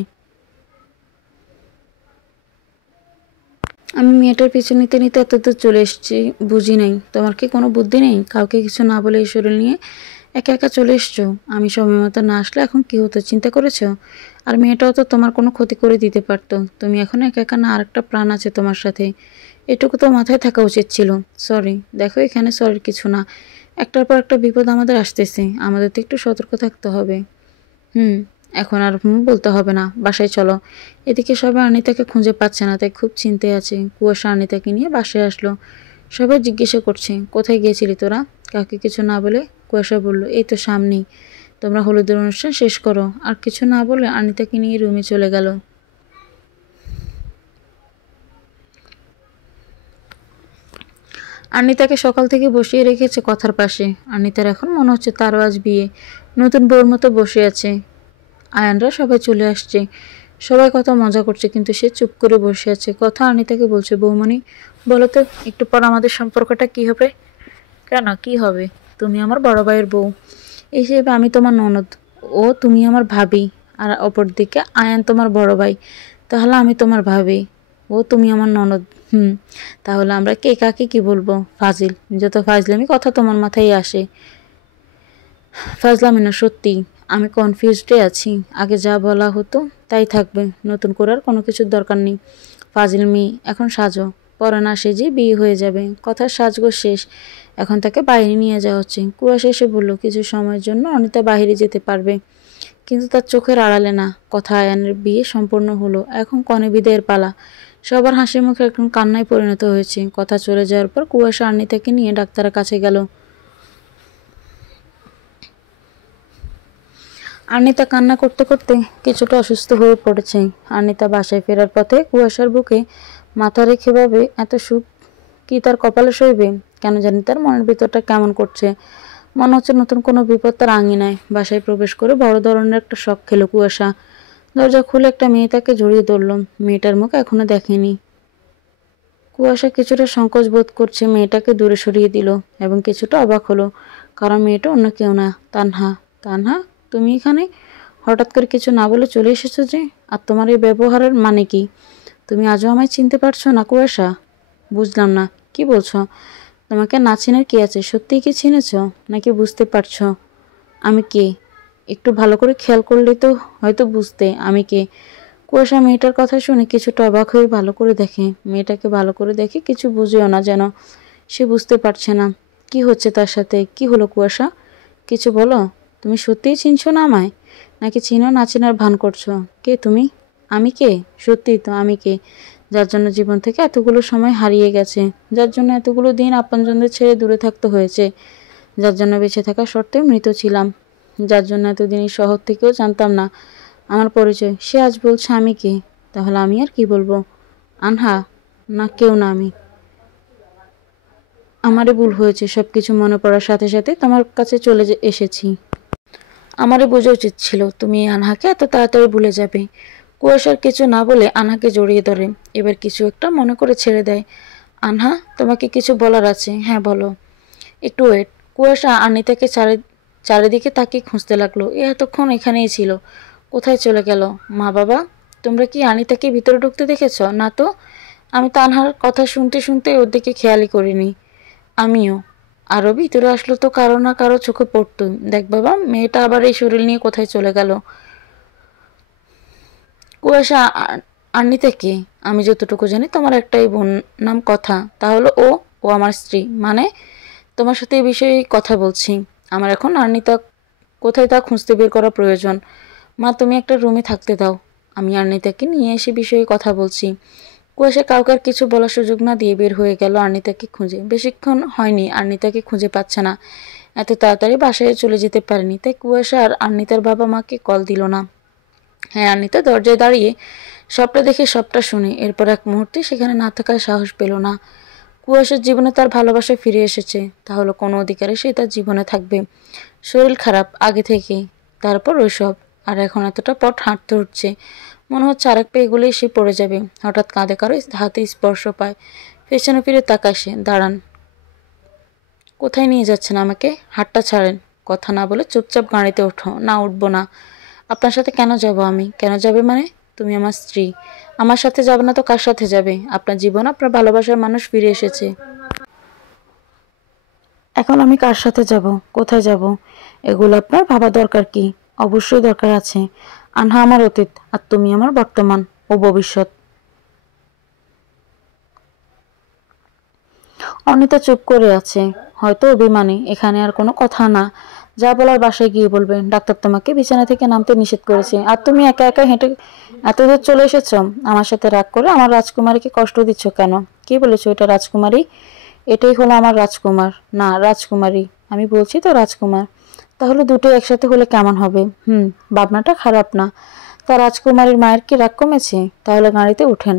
আমি মেয়েটার পিছু নিতে নিতে এতদূর চলে এসেছি, বুঝি নাই তোমার কি কোনো বুদ্ধি নেই? কাউকে কিছু না বলে এই শরীর নিয়ে একা একা চলে এসছো। আমি সময় মতো না আসলে এখন কি হতো চিন্তা করেছো? আর মেয়েটাও তো তোমার কোনো ক্ষতি করে দিতে পারতো। তুমি এখন একা একা না, আরেকটা প্রাণ আছে তোমার সাথে। এটুকু তো মাথায় থাকা উচিত ছিল। সরি। দেখো, এখানে সরির কিছু না। একটার পর একটা বিপদ আমাদের আসতেছে, আমাদের তো একটু সতর্ক থাকতে হবে। হুম, এখন আর বলতে হবে না, বাসায় চলো। এদিকে সবাই অনিতাকে খুঁজে পাচ্ছে না, তাই খুব চিন্তায় আছে। কুয়াশা অনিতাকে নিয়ে বাসায় আসলো। সবাই জিজ্ঞাসা করছে, কোথায় গিয়েছিলি তোরা? কাউকে কিছু না বলে কুয়াশা বলল, এই তো সামনেই। তোমরা হলুদের অনুষ্ঠান শেষ করো। আর কিছু না বলে অনিতাকে নিয়ে রুমে চলে গেল। অনিতাকে সকাল থেকে বসিয়ে রেখেছে কথার পাশে। অনিতার এখন মনে হচ্ছে তারও আজ বিয়ে। নতুন বউর মতো বসে আছে। আয়ানরা সবাই চলে আসছে। সবাই কত মজা করছে, কিন্তু সে চুপ করে বসে আছে। কথা অনিতাকে বলছে, বৌমণি বলো তো, একটু পর আমাদের সম্পর্কটা কি হবে? কেন, কি হবে? তুমি আমার বড় ভাইয়ের বউ, এই হিসেবে আমি তোমার ননদ। ও তুমি আমার ভাবি। আর অপরদিকে আয়ান তোমার বড় ভাই। তাহলে আমি তোমার ভাবি। ও তুমি আমার ননদ। তাহলে আমরা কে কাকে কি বলবো? ফাজিল, যত ফাজলামি কথা তোমার মাথায় আসে। ফাজলামি না, সত্যি আমি কনফিউজডে আছি। আগে যা বলা হতো তাই থাকবে, নতুন করে আর কোনো কিছুর দরকার নেই। ফাজিল মেয়ে, এখন সাজো। পরে না সেজে বিয়ে হয়ে যাবে। কথার সাজগোজ শেষ, এখন তাকে বাইরে নিয়ে যাওয়া হচ্ছে। কুয়াশা এসে বলল কিছু সময়ের জন্য অনিতা বাইরে যেতে পারবে, কিন্তু তার চোখের আড়ালে না। কথা আয়ানের বিয়ে সম্পূর্ণ হলো, এখন কনে বিদায়ের পালা। সবার হাসি মুখে এখন কান্নায় পরিণত হয়েছে। কথা চলে যাওয়ার পর কুয়াশা আনিতাকে নিয়ে ডাক্তারের কাছে গেল। আনিতা কান্না করতে করতে কিছুটা অসুস্থ হয়ে পড়েছে। আনিতা বাসায় ফেরার পথে কুয়াশার বুকে মাথা রেখে ভাবে এত সুখ কি তার কপালে সইবে। কেন জানি তার মনের ভিতরটা কেমন করছে, মনে হচ্ছে নতুন কোনো বিপদ তার আঙিনায়। বাসায় প্রবেশ করে বড় ধরনের একটা শক খেলো কুয়াশা। দরজা খুলে একটা মেয়ে তাকে জড়িয়ে ধরল। মেয়েটার মুখ এখনো দেখেনি। কুয়াশা কিছুটা সংকোচ বোধ করছে, মেয়েটাকে দূরে সরিয়ে দিল এবং কিছুটা অবাক হলো, কারণ মেয়েটা অন্য কেউ না, তানহা। তানহা, তুমি এখানে হঠাৎ করে কিছু না বলে চলে এসেছো যে? আর তোমার এই ব্যবহারের মানে কি? তুমি আজও আমায় চিনতে পারছো না কুয়াশা? বুঝলাম না, কি বলছো? তোমাকে না চেনার কি আছে? সত্যিই কি চিনেছ, নাকি বুঝতে পারছো আমি কে? একটু ভালো করে খেয়াল করলে তো হয়তো বুঝতে আমি কে। কুয়াশা মেয়েটার কথা শুনে কিছুটা অবাক হয়ে ভালো করে দেখে। মেয়েটাকে ভালো করে দেখে কিছু বুঝেও না যেন। সে বুঝতে পারছে না কি হচ্ছে তার সাথে। কি হলো কুয়াশা? কিছু বলো। তুমি সত্যিই চিনছো না আমায়, নাকি চিনো না চেনার ভান করছো? কে তুমি? আমি কে? সত্যিই তো আমি কে? যার জন্য জীবন থেকে এতগুলো সময় হারিয়ে গেছে, যার জন্য এতগুলো দিন আপনজনদের ছেড়ে দূরে থাকতে হয়েছে, যার জন্য বেঁচে থাকা সত্ত্বেও মৃত ছিলাম, যার জন্য এতদিন এই শহর থেকেও জানতাম না আমার পরিচয়, সে আজ বলছে আমি কে। তাহলে আমি আর কি বলবো? আনহা? না, কেউ না আমি। আমারই ভুল হয়েছে, সব কিছু মনে পড়ার সাথে সাথে তোমার কাছে চলে এসেছি। আমারই বোঝা উচিত ছিল তুমি আনহাকে এত তাড়াতাড়ি ভুলে যাবে। কুয়াশার কিছু না বলে আনহাকে জড়িয়ে ধরে, এবার কিছু একটা মনে করে ছেড়ে দেয়। আনহা, তোমাকে কিছু বলার আছে। হ্যাঁ বলো। একটু ওয়েট। কুয়াশা আনিতাকে চারিদিকে তাকিয়ে খুঁজতে লাগলো। এতক্ষণ এখানেই ছিল, কোথায় চলে গেল? মা বাবা, তোমরা কি আনিতাকে ভিতরে ঢুকতে দেখেছ? না তো। আমি তো আনহার কথা শুনতে শুনতে ওর দিকে খেয়ালই করিনি। আমিও। আরও ভিতরে আসলো তো কারো না কারো চোখে পড়তো। দেখ বাবা, মেয়েটা আবার এই শরীর নিয়ে কোথায় চলে গেল। কুয়াশা, আনিতা কে? আমি যতটুকু জানি তোমার একটাই বোন, নাম কথা। তাহলে ও ও আমার স্ত্রী মানে? তোমার সাথে এই বিষয়ে কথা বলছি। আমার এখন আর্নিতা কোথায় তা খুঁজতে বের করা প্রয়োজন। মা, তুমি একটা রুমে থাকতে দাও, আমি আর্নিতাকে নিয়ে এসে বিষয়ে কথা বলছি। কুয়াশা কাউকে আর কিছু বলার সুযোগ না দিয়ে বের হয়ে গেল আর্নিতাকে খুঁজে। বেশিক্ষণ হয়নি আর্নিতাকে খুঁজে পাচ্ছে না। এত তাড়াতাড়ি বাসায় চলে যেতে পারেনি, তাই কুয়াশা আর আর্নিতার বাবা মাকে কল দিল না। হ্যাঁ, আর্নিতা দরজায় দাঁড়িয়ে সবটা দেখে সবটা শুনে এরপর এক মুহূর্তে সেখানে না থাকার সাহস পেল না। কুয়াশার জীবনে তার ভালোবাসা ফিরে এসেছে, তাহলে কোনো অধিকারে সে তার জীবনে থাকবে। শরীর খারাপ আগে থেকেই, তারপর ওইসব, আর এখন এতটা পথ হাঁটতে হচ্ছে, মনে হচ্ছে আরেক পা এগুলোই সে পড়ে যাবে। হঠাৎ কাঁধে কারো হাতে স্পর্শ পায়, পেছনে ফিরে তাকায় সে। দাঁড়ান, কোথায় নিয়ে যাচ্ছেন আমাকে? হাতটা ছাড়েন। কথা না বলে চুপচাপ গাড়িতে ওঠো। না, উঠবো না। আপনার সাথে কেন যাব আমি? কেন যাবে মানে? তুমি আমার স্ত্রী, আমার সাথে যাবে না তো কার সাথে যাবে? আপনার জীবন, আপনার ভালোবাসার মানুষ ফিরে এসেছে, এখন আমি কার সাথে যাব, কোথায় যাব, এগুলো আপনার ভাবা দরকার কি? অবশ্যই দরকার আছে। আনহা আমার অতীত, আর তুমি আমার বর্তমান ও ভবিষ্যৎ। অনিতা চুপ করে আছে, হয়তো অভিমানী। এখানে আর কোনো কথা না, যা বলার বাসায় গিয়ে বলবে। ডাক্তার তোমাকে বিছানা থেকে নামতে নিষেধ করেছে, আর তুমি একা একা হেঁটে এত দূর চলে এসেছ। আমার সাথে রাগ করে আমার রাজকুমারীকে কষ্ট দিচ্ছ কেন? কি বলেছো এটা রাজকুমারী? এটাই হলো আমার রাজকুমার। না, রাজকুমারী। আমি বলছি তো রাজকুমার। তাহলে দুটো একসাথে হলে কেমন হবে? ভাবনাটা খারাপ না। তা রাজকুমারীর মায়ের কি রাগ কমেছে? তাহলে গাড়িতে উঠেন।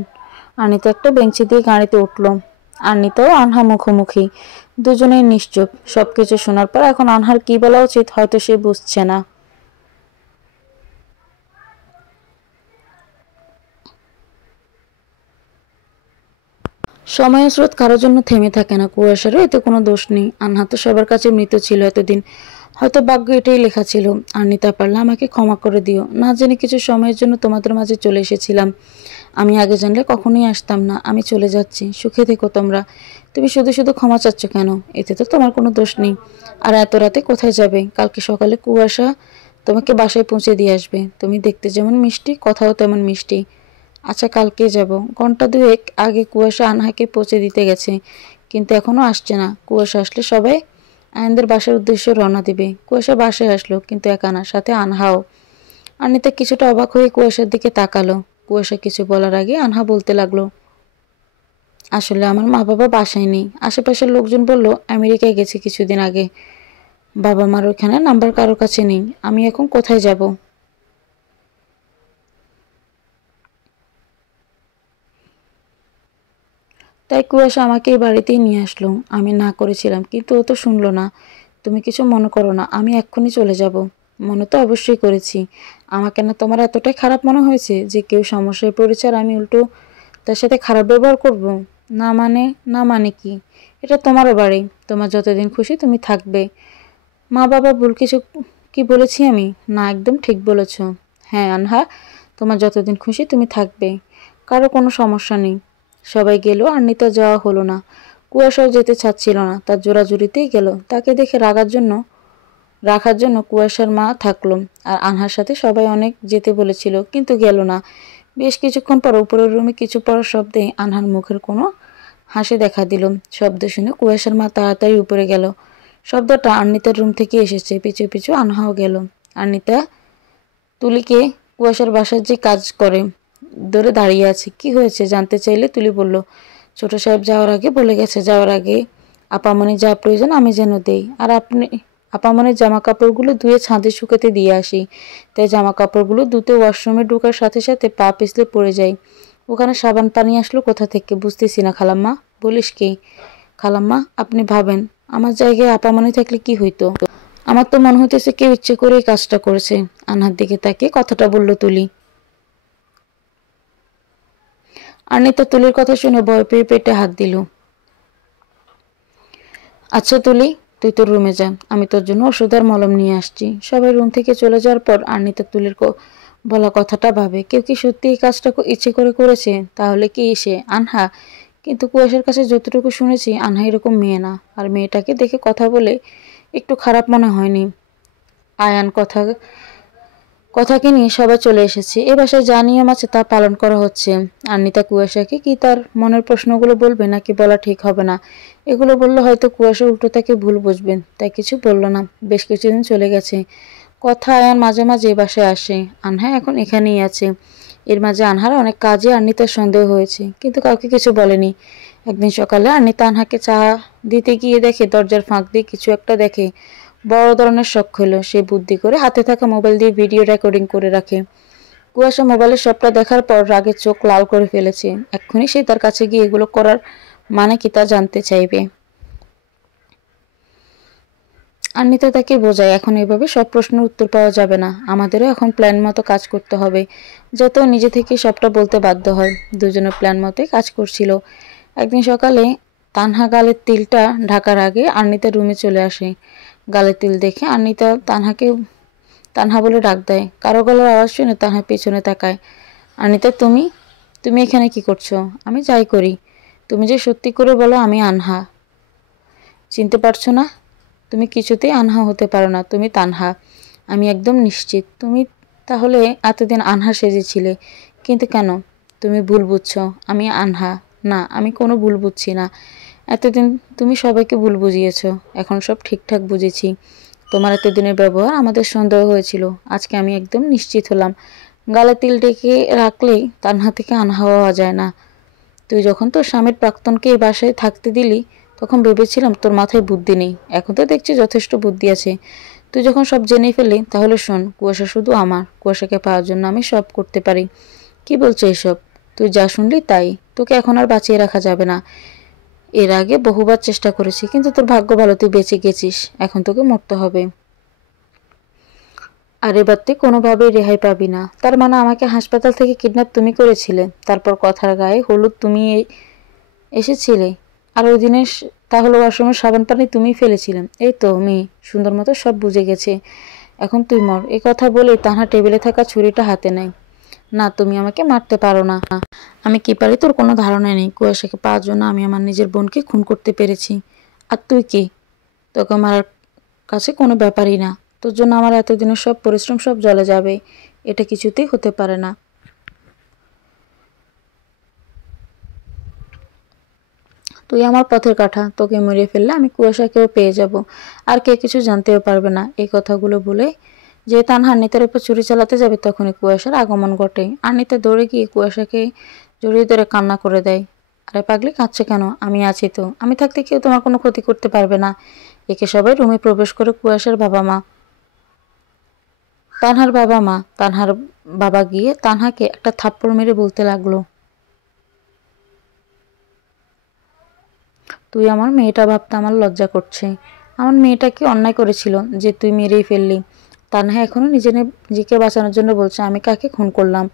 আনিতা একটা বেঞ্চি দিয়ে গাড়িতে উঠল। আনিতাও আনহা মুখোমুখি, দুজনেই নিশ্চুপ। সবকিছু শোনার পর এখন আনহার কি বলা উচিত হয়তো সে বুঝছে না। সময়ের স্রোত কারোর জন্য থেমে থাকে না, কুয়াশারও এতে কোনো দোষ নেই। আনহা তো সবার কাছে মৃত ছিল এতদিন, হয়তো ভাগ্য এটাই লেখা ছিল। আনিতা, পারলে আমাকে ক্ষমা করে দিও। না জেনে কিছু সময়ের জন্য তোমাদের মাঝে চলে এসেছিলাম। আমি আগে জানলে কখনোই আসতাম না। আমি চলে যাচ্ছি, সুখে থেকো তোমরা। তুমি শুধু শুধু ক্ষমা চাচ্ছ কেন? এতে তো তোমার কোনো দোষ নেই। আর এত রাতে কোথায় যাবে? কালকে সকালে কুয়াশা তোমাকে বাসায় পৌঁছে দিয়ে আসবে। তুমি দেখতে যেমন মিষ্টি, কথাও তেমন মিষ্টি। আচ্ছা কালকে যাব। ঘন্টা দুয়েক আগে কুয়াশা আনহাকে পৌঁছে দিতে গেছে, কিন্তু এখনও আসছে না। কুয়াশা আসলে সবাই আয়ানদের বাসার উদ্দেশ্যে রওনা দিবে। কুয়াশা বাসায় আসলো, কিন্তু একা না, সাথে আনহাও। আনিতা কিছুটা অবাক হয়ে কুয়াশার দিকে তাকালো। কুয়াশা কিছু বলার আগে আনহা বলতে লাগলো, আসলে আমার মা বাবা বাসায় নেই। আশেপাশের লোকজন বলল আমেরিকায় গেছে কিছুদিন আগে। বাবা মার ওখানে নাম্বার কারোর কাছে নেই। আমি এখন কোথায় যাব? তাই কুয়াশা আমাকে এই বাড়িতেই নিয়ে আসলো। আমি না করেছিলাম, কিন্তু ও তো শুনলো না। তুমি কিছু মনে করো না, আমি এক্ষুনি চলে যাব। মনে তো অবশ্যই করেছি। আমাকে না তোমার এতটাই খারাপ মনে হয়েছে যে কেউ সমস্যায় পড়েছে আর আমি উল্টো তার সাথে খারাপ ব্যবহার করব? না মানে? না মানে কি? এটা তোমারও বাড়ি, তোমার যতদিন খুশি তুমি থাকবে। মা বাবা ভুল কিছু কি বলেছি আমি? না, একদম ঠিক বলেছ। হ্যাঁ আনহা, তোমার যতদিন খুশি তুমি থাকবে, কারো কোনো সমস্যা নেই। সবাই গেল আর নিতা যাওয়া হলো না। কুয়াশাও যেতে চাচ্ছিল না, তার জোরাজুরিতেই গেল। তাকে দেখে রাখার জন্য কুয়াশার মা থাকলো। আর আনহার সাথে সবাই অনেক যেতে বলেছিল, কিন্তু গেল না। বেশ কিছুক্ষণ পর উপরের রুমে কিছু পড়ার শব্দে আনহার মুখের কোনো হাসি দেখা দিল। শব্দ শুনে কুয়াশার মা তাড়াতাড়ি উপরে গেল। শব্দটা আর্নিতার রুম থেকে এসেছে। পিছু পিছু আনহাও গেল। আর্নিতা তুলিকে কুয়াশার বাসার যে কাজ করে ধরে দাঁড়িয়ে আছে। কি হয়েছে জানতে চাইলে তুলি বলল, ছোট সাহেব যাওয়ার আগে বলে গেছে যাওয়ার আগে আপামনির যা প্রয়োজন আমি যেন দেই। আর আপামনির জামা কাপড়গুলো ধুয়ে ছাদে শুকাতে দিয়ে আসি। তাই জামা কাপড়গুলো ধুতে ওয়াশরুমে ঢোকার সাথে সাথে পা পিছলে পড়ে যায়। ওখানে সাবান পানি আসলো কোথা থেকে বুঝতেছি না খালাম্মা। বলিস কি? খালাম্মা আপনি ভাবেন, আমার জায়গায় আপামনি থাকলে কি হইতো? আমার তো মনে হইতেছে কেউ ইচ্ছে করে এই কাজটা করেছে। আনহার দিকে তাকিয়ে কথাটা বলল তুলি। আনিতা তুলির কথা শুনে ভয় পেয়ে পেটে হাত দিল। আচ্ছা তুলি, তুই তোর রুমে যা, আমি তোর জন্য ওষুধ আর মলম নিয়ে আসছি। সবাই রুম থেকে চলে যাওয়ার পর আনিতা তুলির বলা কথাটা ভাবে, কেউ কি সত্যি এই কাজটা ইচ্ছে করে করেছে? তাহলে কি সে আনহা? কিন্তু কুয়াশার কাছে যতটুকু শুনেছি আনহা এরকম মেয়ে না। আর মেয়েটাকে দেখে কথা বলে একটু খারাপ মনে হয়নি। আয়ান কথাকে নিয়ে সবাই চলে এসেছে। এ বাসায় যা নিয়ম আছে তা পালন করা হচ্ছে। আনিতা কুয়াশাকে কি তার মনের প্রশ্নগুলো বলবে নাকি বলা ঠিক হবে না। এগুলো বললে হয়তো কুয়াশা উল্টো তাকে ভুল বুঝবেন, তাই কিছু বলল না। বেশ কিছুদিন চলে গেছে। কথা আয়ান মাঝে মাঝে এ বাসায় আসে। আনহা এখন এখানেই আছে। এর মাঝে আনহার অনেক কাজে আনিতার সন্দেহ হয়েছে, কিন্তু কাউকে কিছু বলেনি। একদিন সকালে আনিতা আনহাকে চা দিতে গিয়ে দেখে দরজার ফাঁক দিয়ে কিছু একটা দেখে। বড় ধরনের শখ হলো। সে বুদ্ধি করে হাতে থাকা মোবাইল দিয়ে ভিডিও রেকর্ডিং করে রাখে। কুয়াশা মোবাইলের সবটা দেখার পর রাগে চোখ লাল করে ফেলেছে। এক্ষুনি সে তার কাছে গিয়ে এগুলো করার মানে কি তা জানতে চাইবে। আন্নিতা তাকে বোঝায়, এখন এভাবে সব প্রশ্নের উত্তর পাওয়া যাবে না। আমাদেরও এখন প্ল্যান মতো কাজ করতে হবে। যাতে ও নিজে থেকে সবটা বলতে বাধ্য হয়। দুজনে প্ল্যান মতোই কাজ করছিল। একদিন সকালে তানহা গালের তিলটা ঢাকার আগে আন্নিতা রুমে চলে আসে। গালের তিল দেখে আন্নিতা তানহা বলে ডাক দেয়। কারো গলার আওয়াজ শুনে তানহা পেছনে তাকায়। আনিতা তুমি তুমি এখানে কি করছো? আমি যাই করি, তুমি যে সত্যি করে বলো আমি আনহা। চিনতে পারছো না? তুমি কিছুতেই আনহা হতে পারো না, তুমি তানহা। আমি একদম নিশ্চিত। তুমি তাহলে এতদিন আনহা সেজেছিলে, কিন্তু কেন? তুমি ভুল বুঝছো, আমি আনহা না। আমি কোনো ভুল বুঝছি না। এতদিন তুমি সবাইকে ভুল বুঝিয়েছো, এখন সব ঠিকঠাক বুঝেছি। তোমার এতদিনের ব্যবহার আমাদের সন্দেহ হয়েছিল, আজকে আমি একদম নিশ্চিত হলাম। গালে তিল ডেকে রাখলেই তানহা থেকে আনহা হওয়া যায় না। তুই যখন তোর স্বামীর প্রাক্তনকে এই বাসায় থাকতে দিলি তখন ভেবেছিলাম তোর মাথায় বুদ্ধি নেই। এখন তো দেখছি যথেষ্ট বুদ্ধি আছে। তুই যখন সব জেনে ফেলি তাহলে শোন, কুয়াশা শুধু আমার। কুয়াশাকে পাওয়ার জন্য আমি সব করতে পারি। কি বলছো এসব? তুই যা শুনলি তাই। তোকে এখন আর বাঁচিয়ে রাখা যাবে না। এর আগে বহুবার চেষ্টা করেছি, কিন্তু তোর ভাগ্য ভালো, তুই বেঁচে গেছিস। এখন তোকে মরতে হবে। আর এবার তুই কোনোভাবেই রেহাই পাবি না। তার মানে আমাকে হাসপাতাল থেকে কিডন্যাপ তুমি করেছিলে, তারপর কথার গায়ে হলুদ তুমি এসেছিলে, আর ওই দিনের তাহলে ওয়াশরুমের সাবান পানি তুমিই ফেলেছিলেন। এই তো মেয়ে সুন্দর মতো সব বুঝে গেছে। এখন তুই মর। এ কথা বলে তাহা টেবিলে থাকা ছুরিটা হাতে নেয়। না, তুমি আমাকে মারতে পারো না। আমি কি পারি তোর কোনো ধারণা নেই। কুয়াশাকে পাওয়ার জন্য আমি আমার নিজের বোনকে খুন করতে পেরেছি। আর তুই কি? তোকে মারার কাছে কোনো ব্যাপারই না। তোর জন্য আমার এতদিনের সব পরিশ্রম সব জলে যাবে। এটা কিছুতেই হতে পারে না। তুই আমার পথের কাঁটা, তোকে মেরে ফেললে আমি কুয়াশাকেও পেয়ে যাব, আর কে কিছু জানতেও পারবে না। এই কথাগুলো বলে যে তানহা আনিতার উপর ছুরি চালাতে যাবে তখনই কুয়াশার আগমন ঘটে। আনিতা দৌড়ে গিয়ে কুয়াশাকে জড়িয়ে ধরে কান্না করে দেয়। আরে পাগলি, কাঁদছে কেন? আমি আছি তো, আমি থাকতে কেউ তোমার কোনো ক্ষতি করতে পারবে না। একে সবাই রুমে প্রবেশ করে কুয়াশার তানহার বাবা গিয়ে তানহাকে একটা থাপ্পড় মেরে বলতে লাগলো, তুই আমার মেয়েটা ভাবতে আমার লজ্জা করছে। আমার মেয়েটা কি অন্যায় করেছিল যে তুই মেরেই ফেললি? তানহা এখনো নিজেকে বাঁচানোর জন্য বলছে, আমি কাকে খুন করলাম?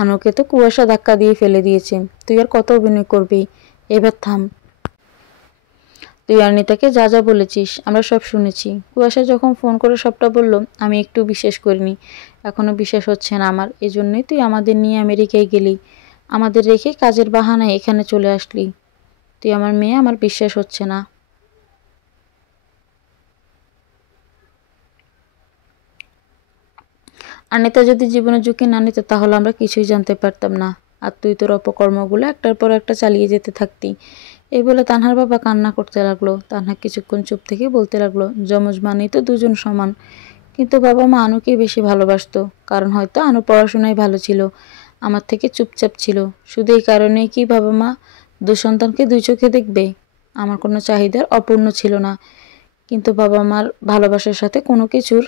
আনুকে তো কুয়াশা ধাক্কা দিয়ে ফেলে দিয়েছে। তুই আর কত অভিনয় করবি? এবার থাম। তুই অর্নিতাকে যা যা বলেছিস আমরা সব শুনেছি। কুয়াশা যখন ফোন করে সবটা বলল, আমি একটু বিশ্বাস করিনি। এখনো বিশ্বাস হচ্ছে না আমার। এজন্যই তুই আমাদের নিয়ে আমেরিকায় গেলি, আমাদের রেখে কাজের বাহানায় এখানে চলে আসলি। তুই আমার মেয়ে, আমার বিশ্বাস হচ্ছে না। অর্নিতা যদি জীবনে ঝুঁকি না নিত তাহলে আমরা কিছুই জানতে পারতাম না, আর তুই তোর অপকর্মগুলো একটার পর একটা চালিয়ে যেতে থাকতি। এই বলে তানহার বাবা কান্না করতে লাগলো। তানহা কিছুক্ষণ চুপ থেকে বলতে লাগলো, যমজ মানেই তো দুজন সমান। কিন্তু বাবা মা আনুকেই বেশি ভালোবাসতো, কারণ হয়তো আনু পড়াশোনায় ভালো ছিল, আমার থেকে চুপচাপ ছিল। শুধু এই কারণেই কি বাবা মা দু সন্তানকে দুই চোখে দেখবে? আমার কোনো চাহিদার অপূর্ণ ছিল না, কিন্তু বাবা মার ভালোবাসার সাথে কোনো কিছুর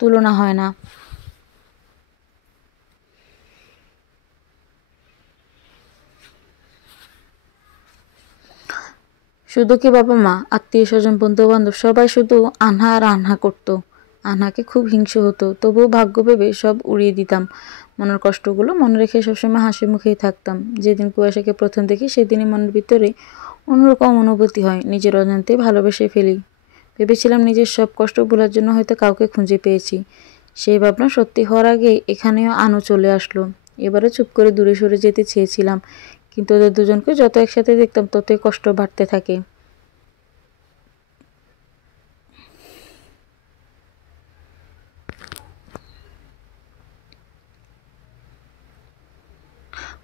তুলনা হয় না। শুধু কি বাবা মা, আত্মীয় স্বজন, বন্ধু বান্ধব সবাই শুধু আনহা আর আনহা করতো। আনহাকে খুব হিংসে হতো, তবুও ভাগ্য ভেবে সব উড়িয়ে দিতাম। মনের কষ্টগুলো মনে রেখে সবসময় হাসি মুখেই থাকতাম। যেদিন কুয়াশাকে প্রথম দেখি সেদিনই মনের ভিতরে অন্যরকম অনুভূতি হয়, নিজের অজান্তে ভালোবেসে ফেলি। ভেবেছিলাম নিজের সব কষ্ট ভোলার জন্য হয়তো কাউকে খুঁজে পেয়েছি। সেই ভাবনা সত্যি হওয়ার আগে এখানেও আনো চলে আসলো। এবারে চুপ করে দূরে সরে যেতে চেয়েছিলাম, কিন্তু ওদের দুজনকে যত একসাথে দেখতাম ততই কষ্ট বাড়তে থাকে।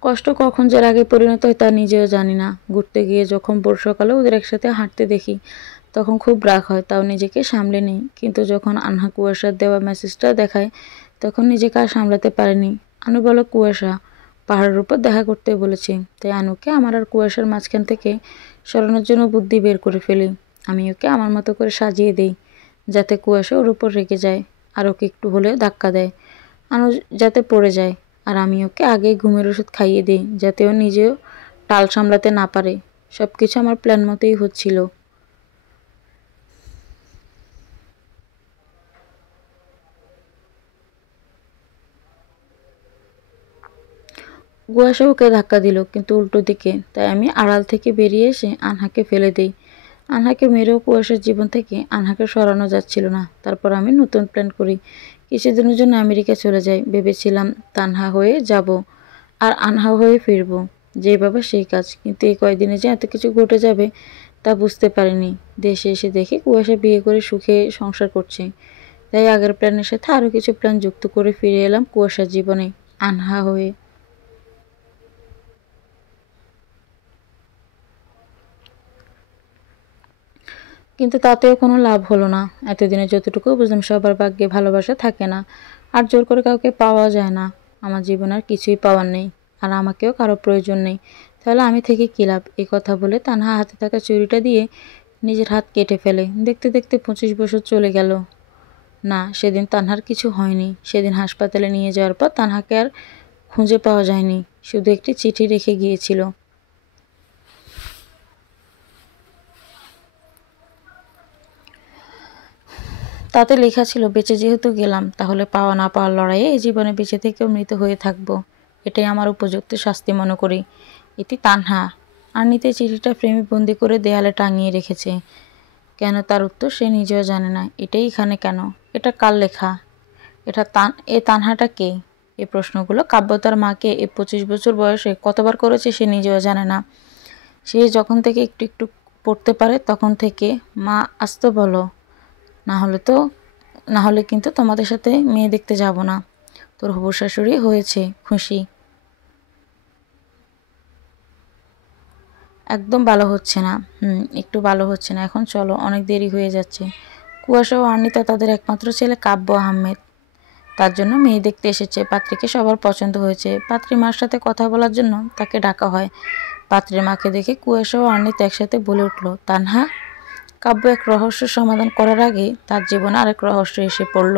কষ্ট কখন যে রাগে পরিণত হয় তা নিজেও জানি না। ঘুরতে গিয়ে যখন বর্ষাকালে ওদের একসাথে হাঁটতে দেখি তখন খুব রাগ হয়, তাও নিজেকে সামলে নেই। কিন্তু যখন আনহা কুয়াশার দেওয়া মেসেজটা দেখায় তখন নিজেকে আর সামলাতে পারেনি। আনু বলো, কুয়াশা পাহাড়ের উপর দেখা করতে বলেছে। তাই আনুকে আমার আর কুয়াশার মাঝখান থেকে সরানোর জন্য বুদ্ধি বের করে ফেলি। আমি ওকে আমার মতো করে সাজিয়ে দেই যাতে কুয়াশা ওর উপর রেগে যায়, আর ওকে একটু হলেও ধাক্কা দেয়, আনু যাতে পড়ে যায়। আর আমি ওকে আগেই ঘুমের ওষুধ খাইয়ে দিই যাতে ও নিজেও টাল সামলাতে না পারে। সব কিছু আমার প্ল্যান মতোই হচ্ছিল। কুয়াশা ওকে ধাক্কা দিল, কিন্তু উল্টো দিকে। তাই আমি আড়াল থেকে বেরিয়ে এসে আনহাকে ফেলে দিই। আনহাকে মেরেও কুয়াশার জীবন থেকে আনহাকে সরানো যাচ্ছিল না। তারপর আমি নতুন প্ল্যান করি। কিছুদিনের জন্য আমেরিকা চলে যাই। ভেবেছিলাম তানহা হয়ে যাব আর আনহা হয়ে ফিরব, যেভাবে সেই কাজ। কিন্তু এই কয়দিনে যে এত কিছু ঘটে যাবে তা বুঝতে পারিনি। দেশে এসে দেখি কুয়াশা বিয়ে করে সুখে সংসার করছে। তাই আগের প্ল্যানের সাথে আরও কিছু প্ল্যান যুক্ত করে ফিরে এলাম কুয়াশার জীবনে আনহা হয়ে। কিন্তু তাতেও কোনো লাভ হলো না। এতদিনে যতটুকু বুঝলাম সবার ভাগ্যে ভালোবাসা থাকে না, আর জোর করে কাউকে পাওয়া যায় না। আমার জীবনে আর কিছুই পাওয়ার নেই, আর আমাকেও কারো প্রয়োজন নেই। তাহলে আমি থেকে কী লাভ? এই কথা বলে তানহা হাতে থাকা চুড়িটা দিয়ে নিজের হাত কেটে ফেলে। দেখতে দেখতে 25 বছর চলে গেল। না, সেদিন তানহার কিছু হয়নি। সেদিন হাসপাতালে নিয়ে যাওয়ার পর তানহাকে আর খুঁজে পাওয়া যায়নি, শুধু একটি চিঠি রেখে গিয়েছিল। তাতে লেখা ছিল, বেঁচে যেহেতু গেলাম তাহলে পাওয়া না পাওয়ার লড়াইয়ে এই জীবনে বেঁচে থেকেও মৃত হয়ে থাকবো। এটাই আমার উপযুক্ত শাস্তি মনে করি। এটি তানহা। আর নিতে চিঠিটা ফ্রেমে বন্দি করে দেয়ালে টাঙিয়ে রেখেছে। কেন, তার উত্তর সে নিজেও জানে না। এটাই এখানে কেন? এটা কার লেখা? তানহাটা কে? এই প্রশ্নগুলো কাব্য তার মাকে এই 25 বছর বয়সে কতবার করেছে সে নিজেও জানে না। সে যখন থেকে একটু একটু পড়তে পারে তখন থেকে, মা আসতে বলো, না হলে তো না হলে কিন্তু তোমাদের সাথে মেয়ে দেখতে যাব না। তোর হবু শাশুড়ি হয়েছে খুশি। একদম ভালো হচ্ছে না। একটু ভালো হচ্ছে না। এখন চলো, অনেক দেরি হয়ে যাচ্ছে। কুয়াশা ও আর্নিতা তাদের একমাত্র ছেলে কাব্য আহমেদ, তার জন্য মেয়ে দেখতে এসেছে। পাত্রীকে সবার পছন্দ হয়েছে। পাত্রী মার সাথে কথা বলার জন্য তাকে ডাকা হয়। পাত্রীর মাকে দেখে কুয়াশা ও আর্নিতা একসাথে বলে উঠল, তানহা। কাব্য এক রহস্য সমাধান করার আগে তার জীবনে আরেক রহস্য এসে পড়ল।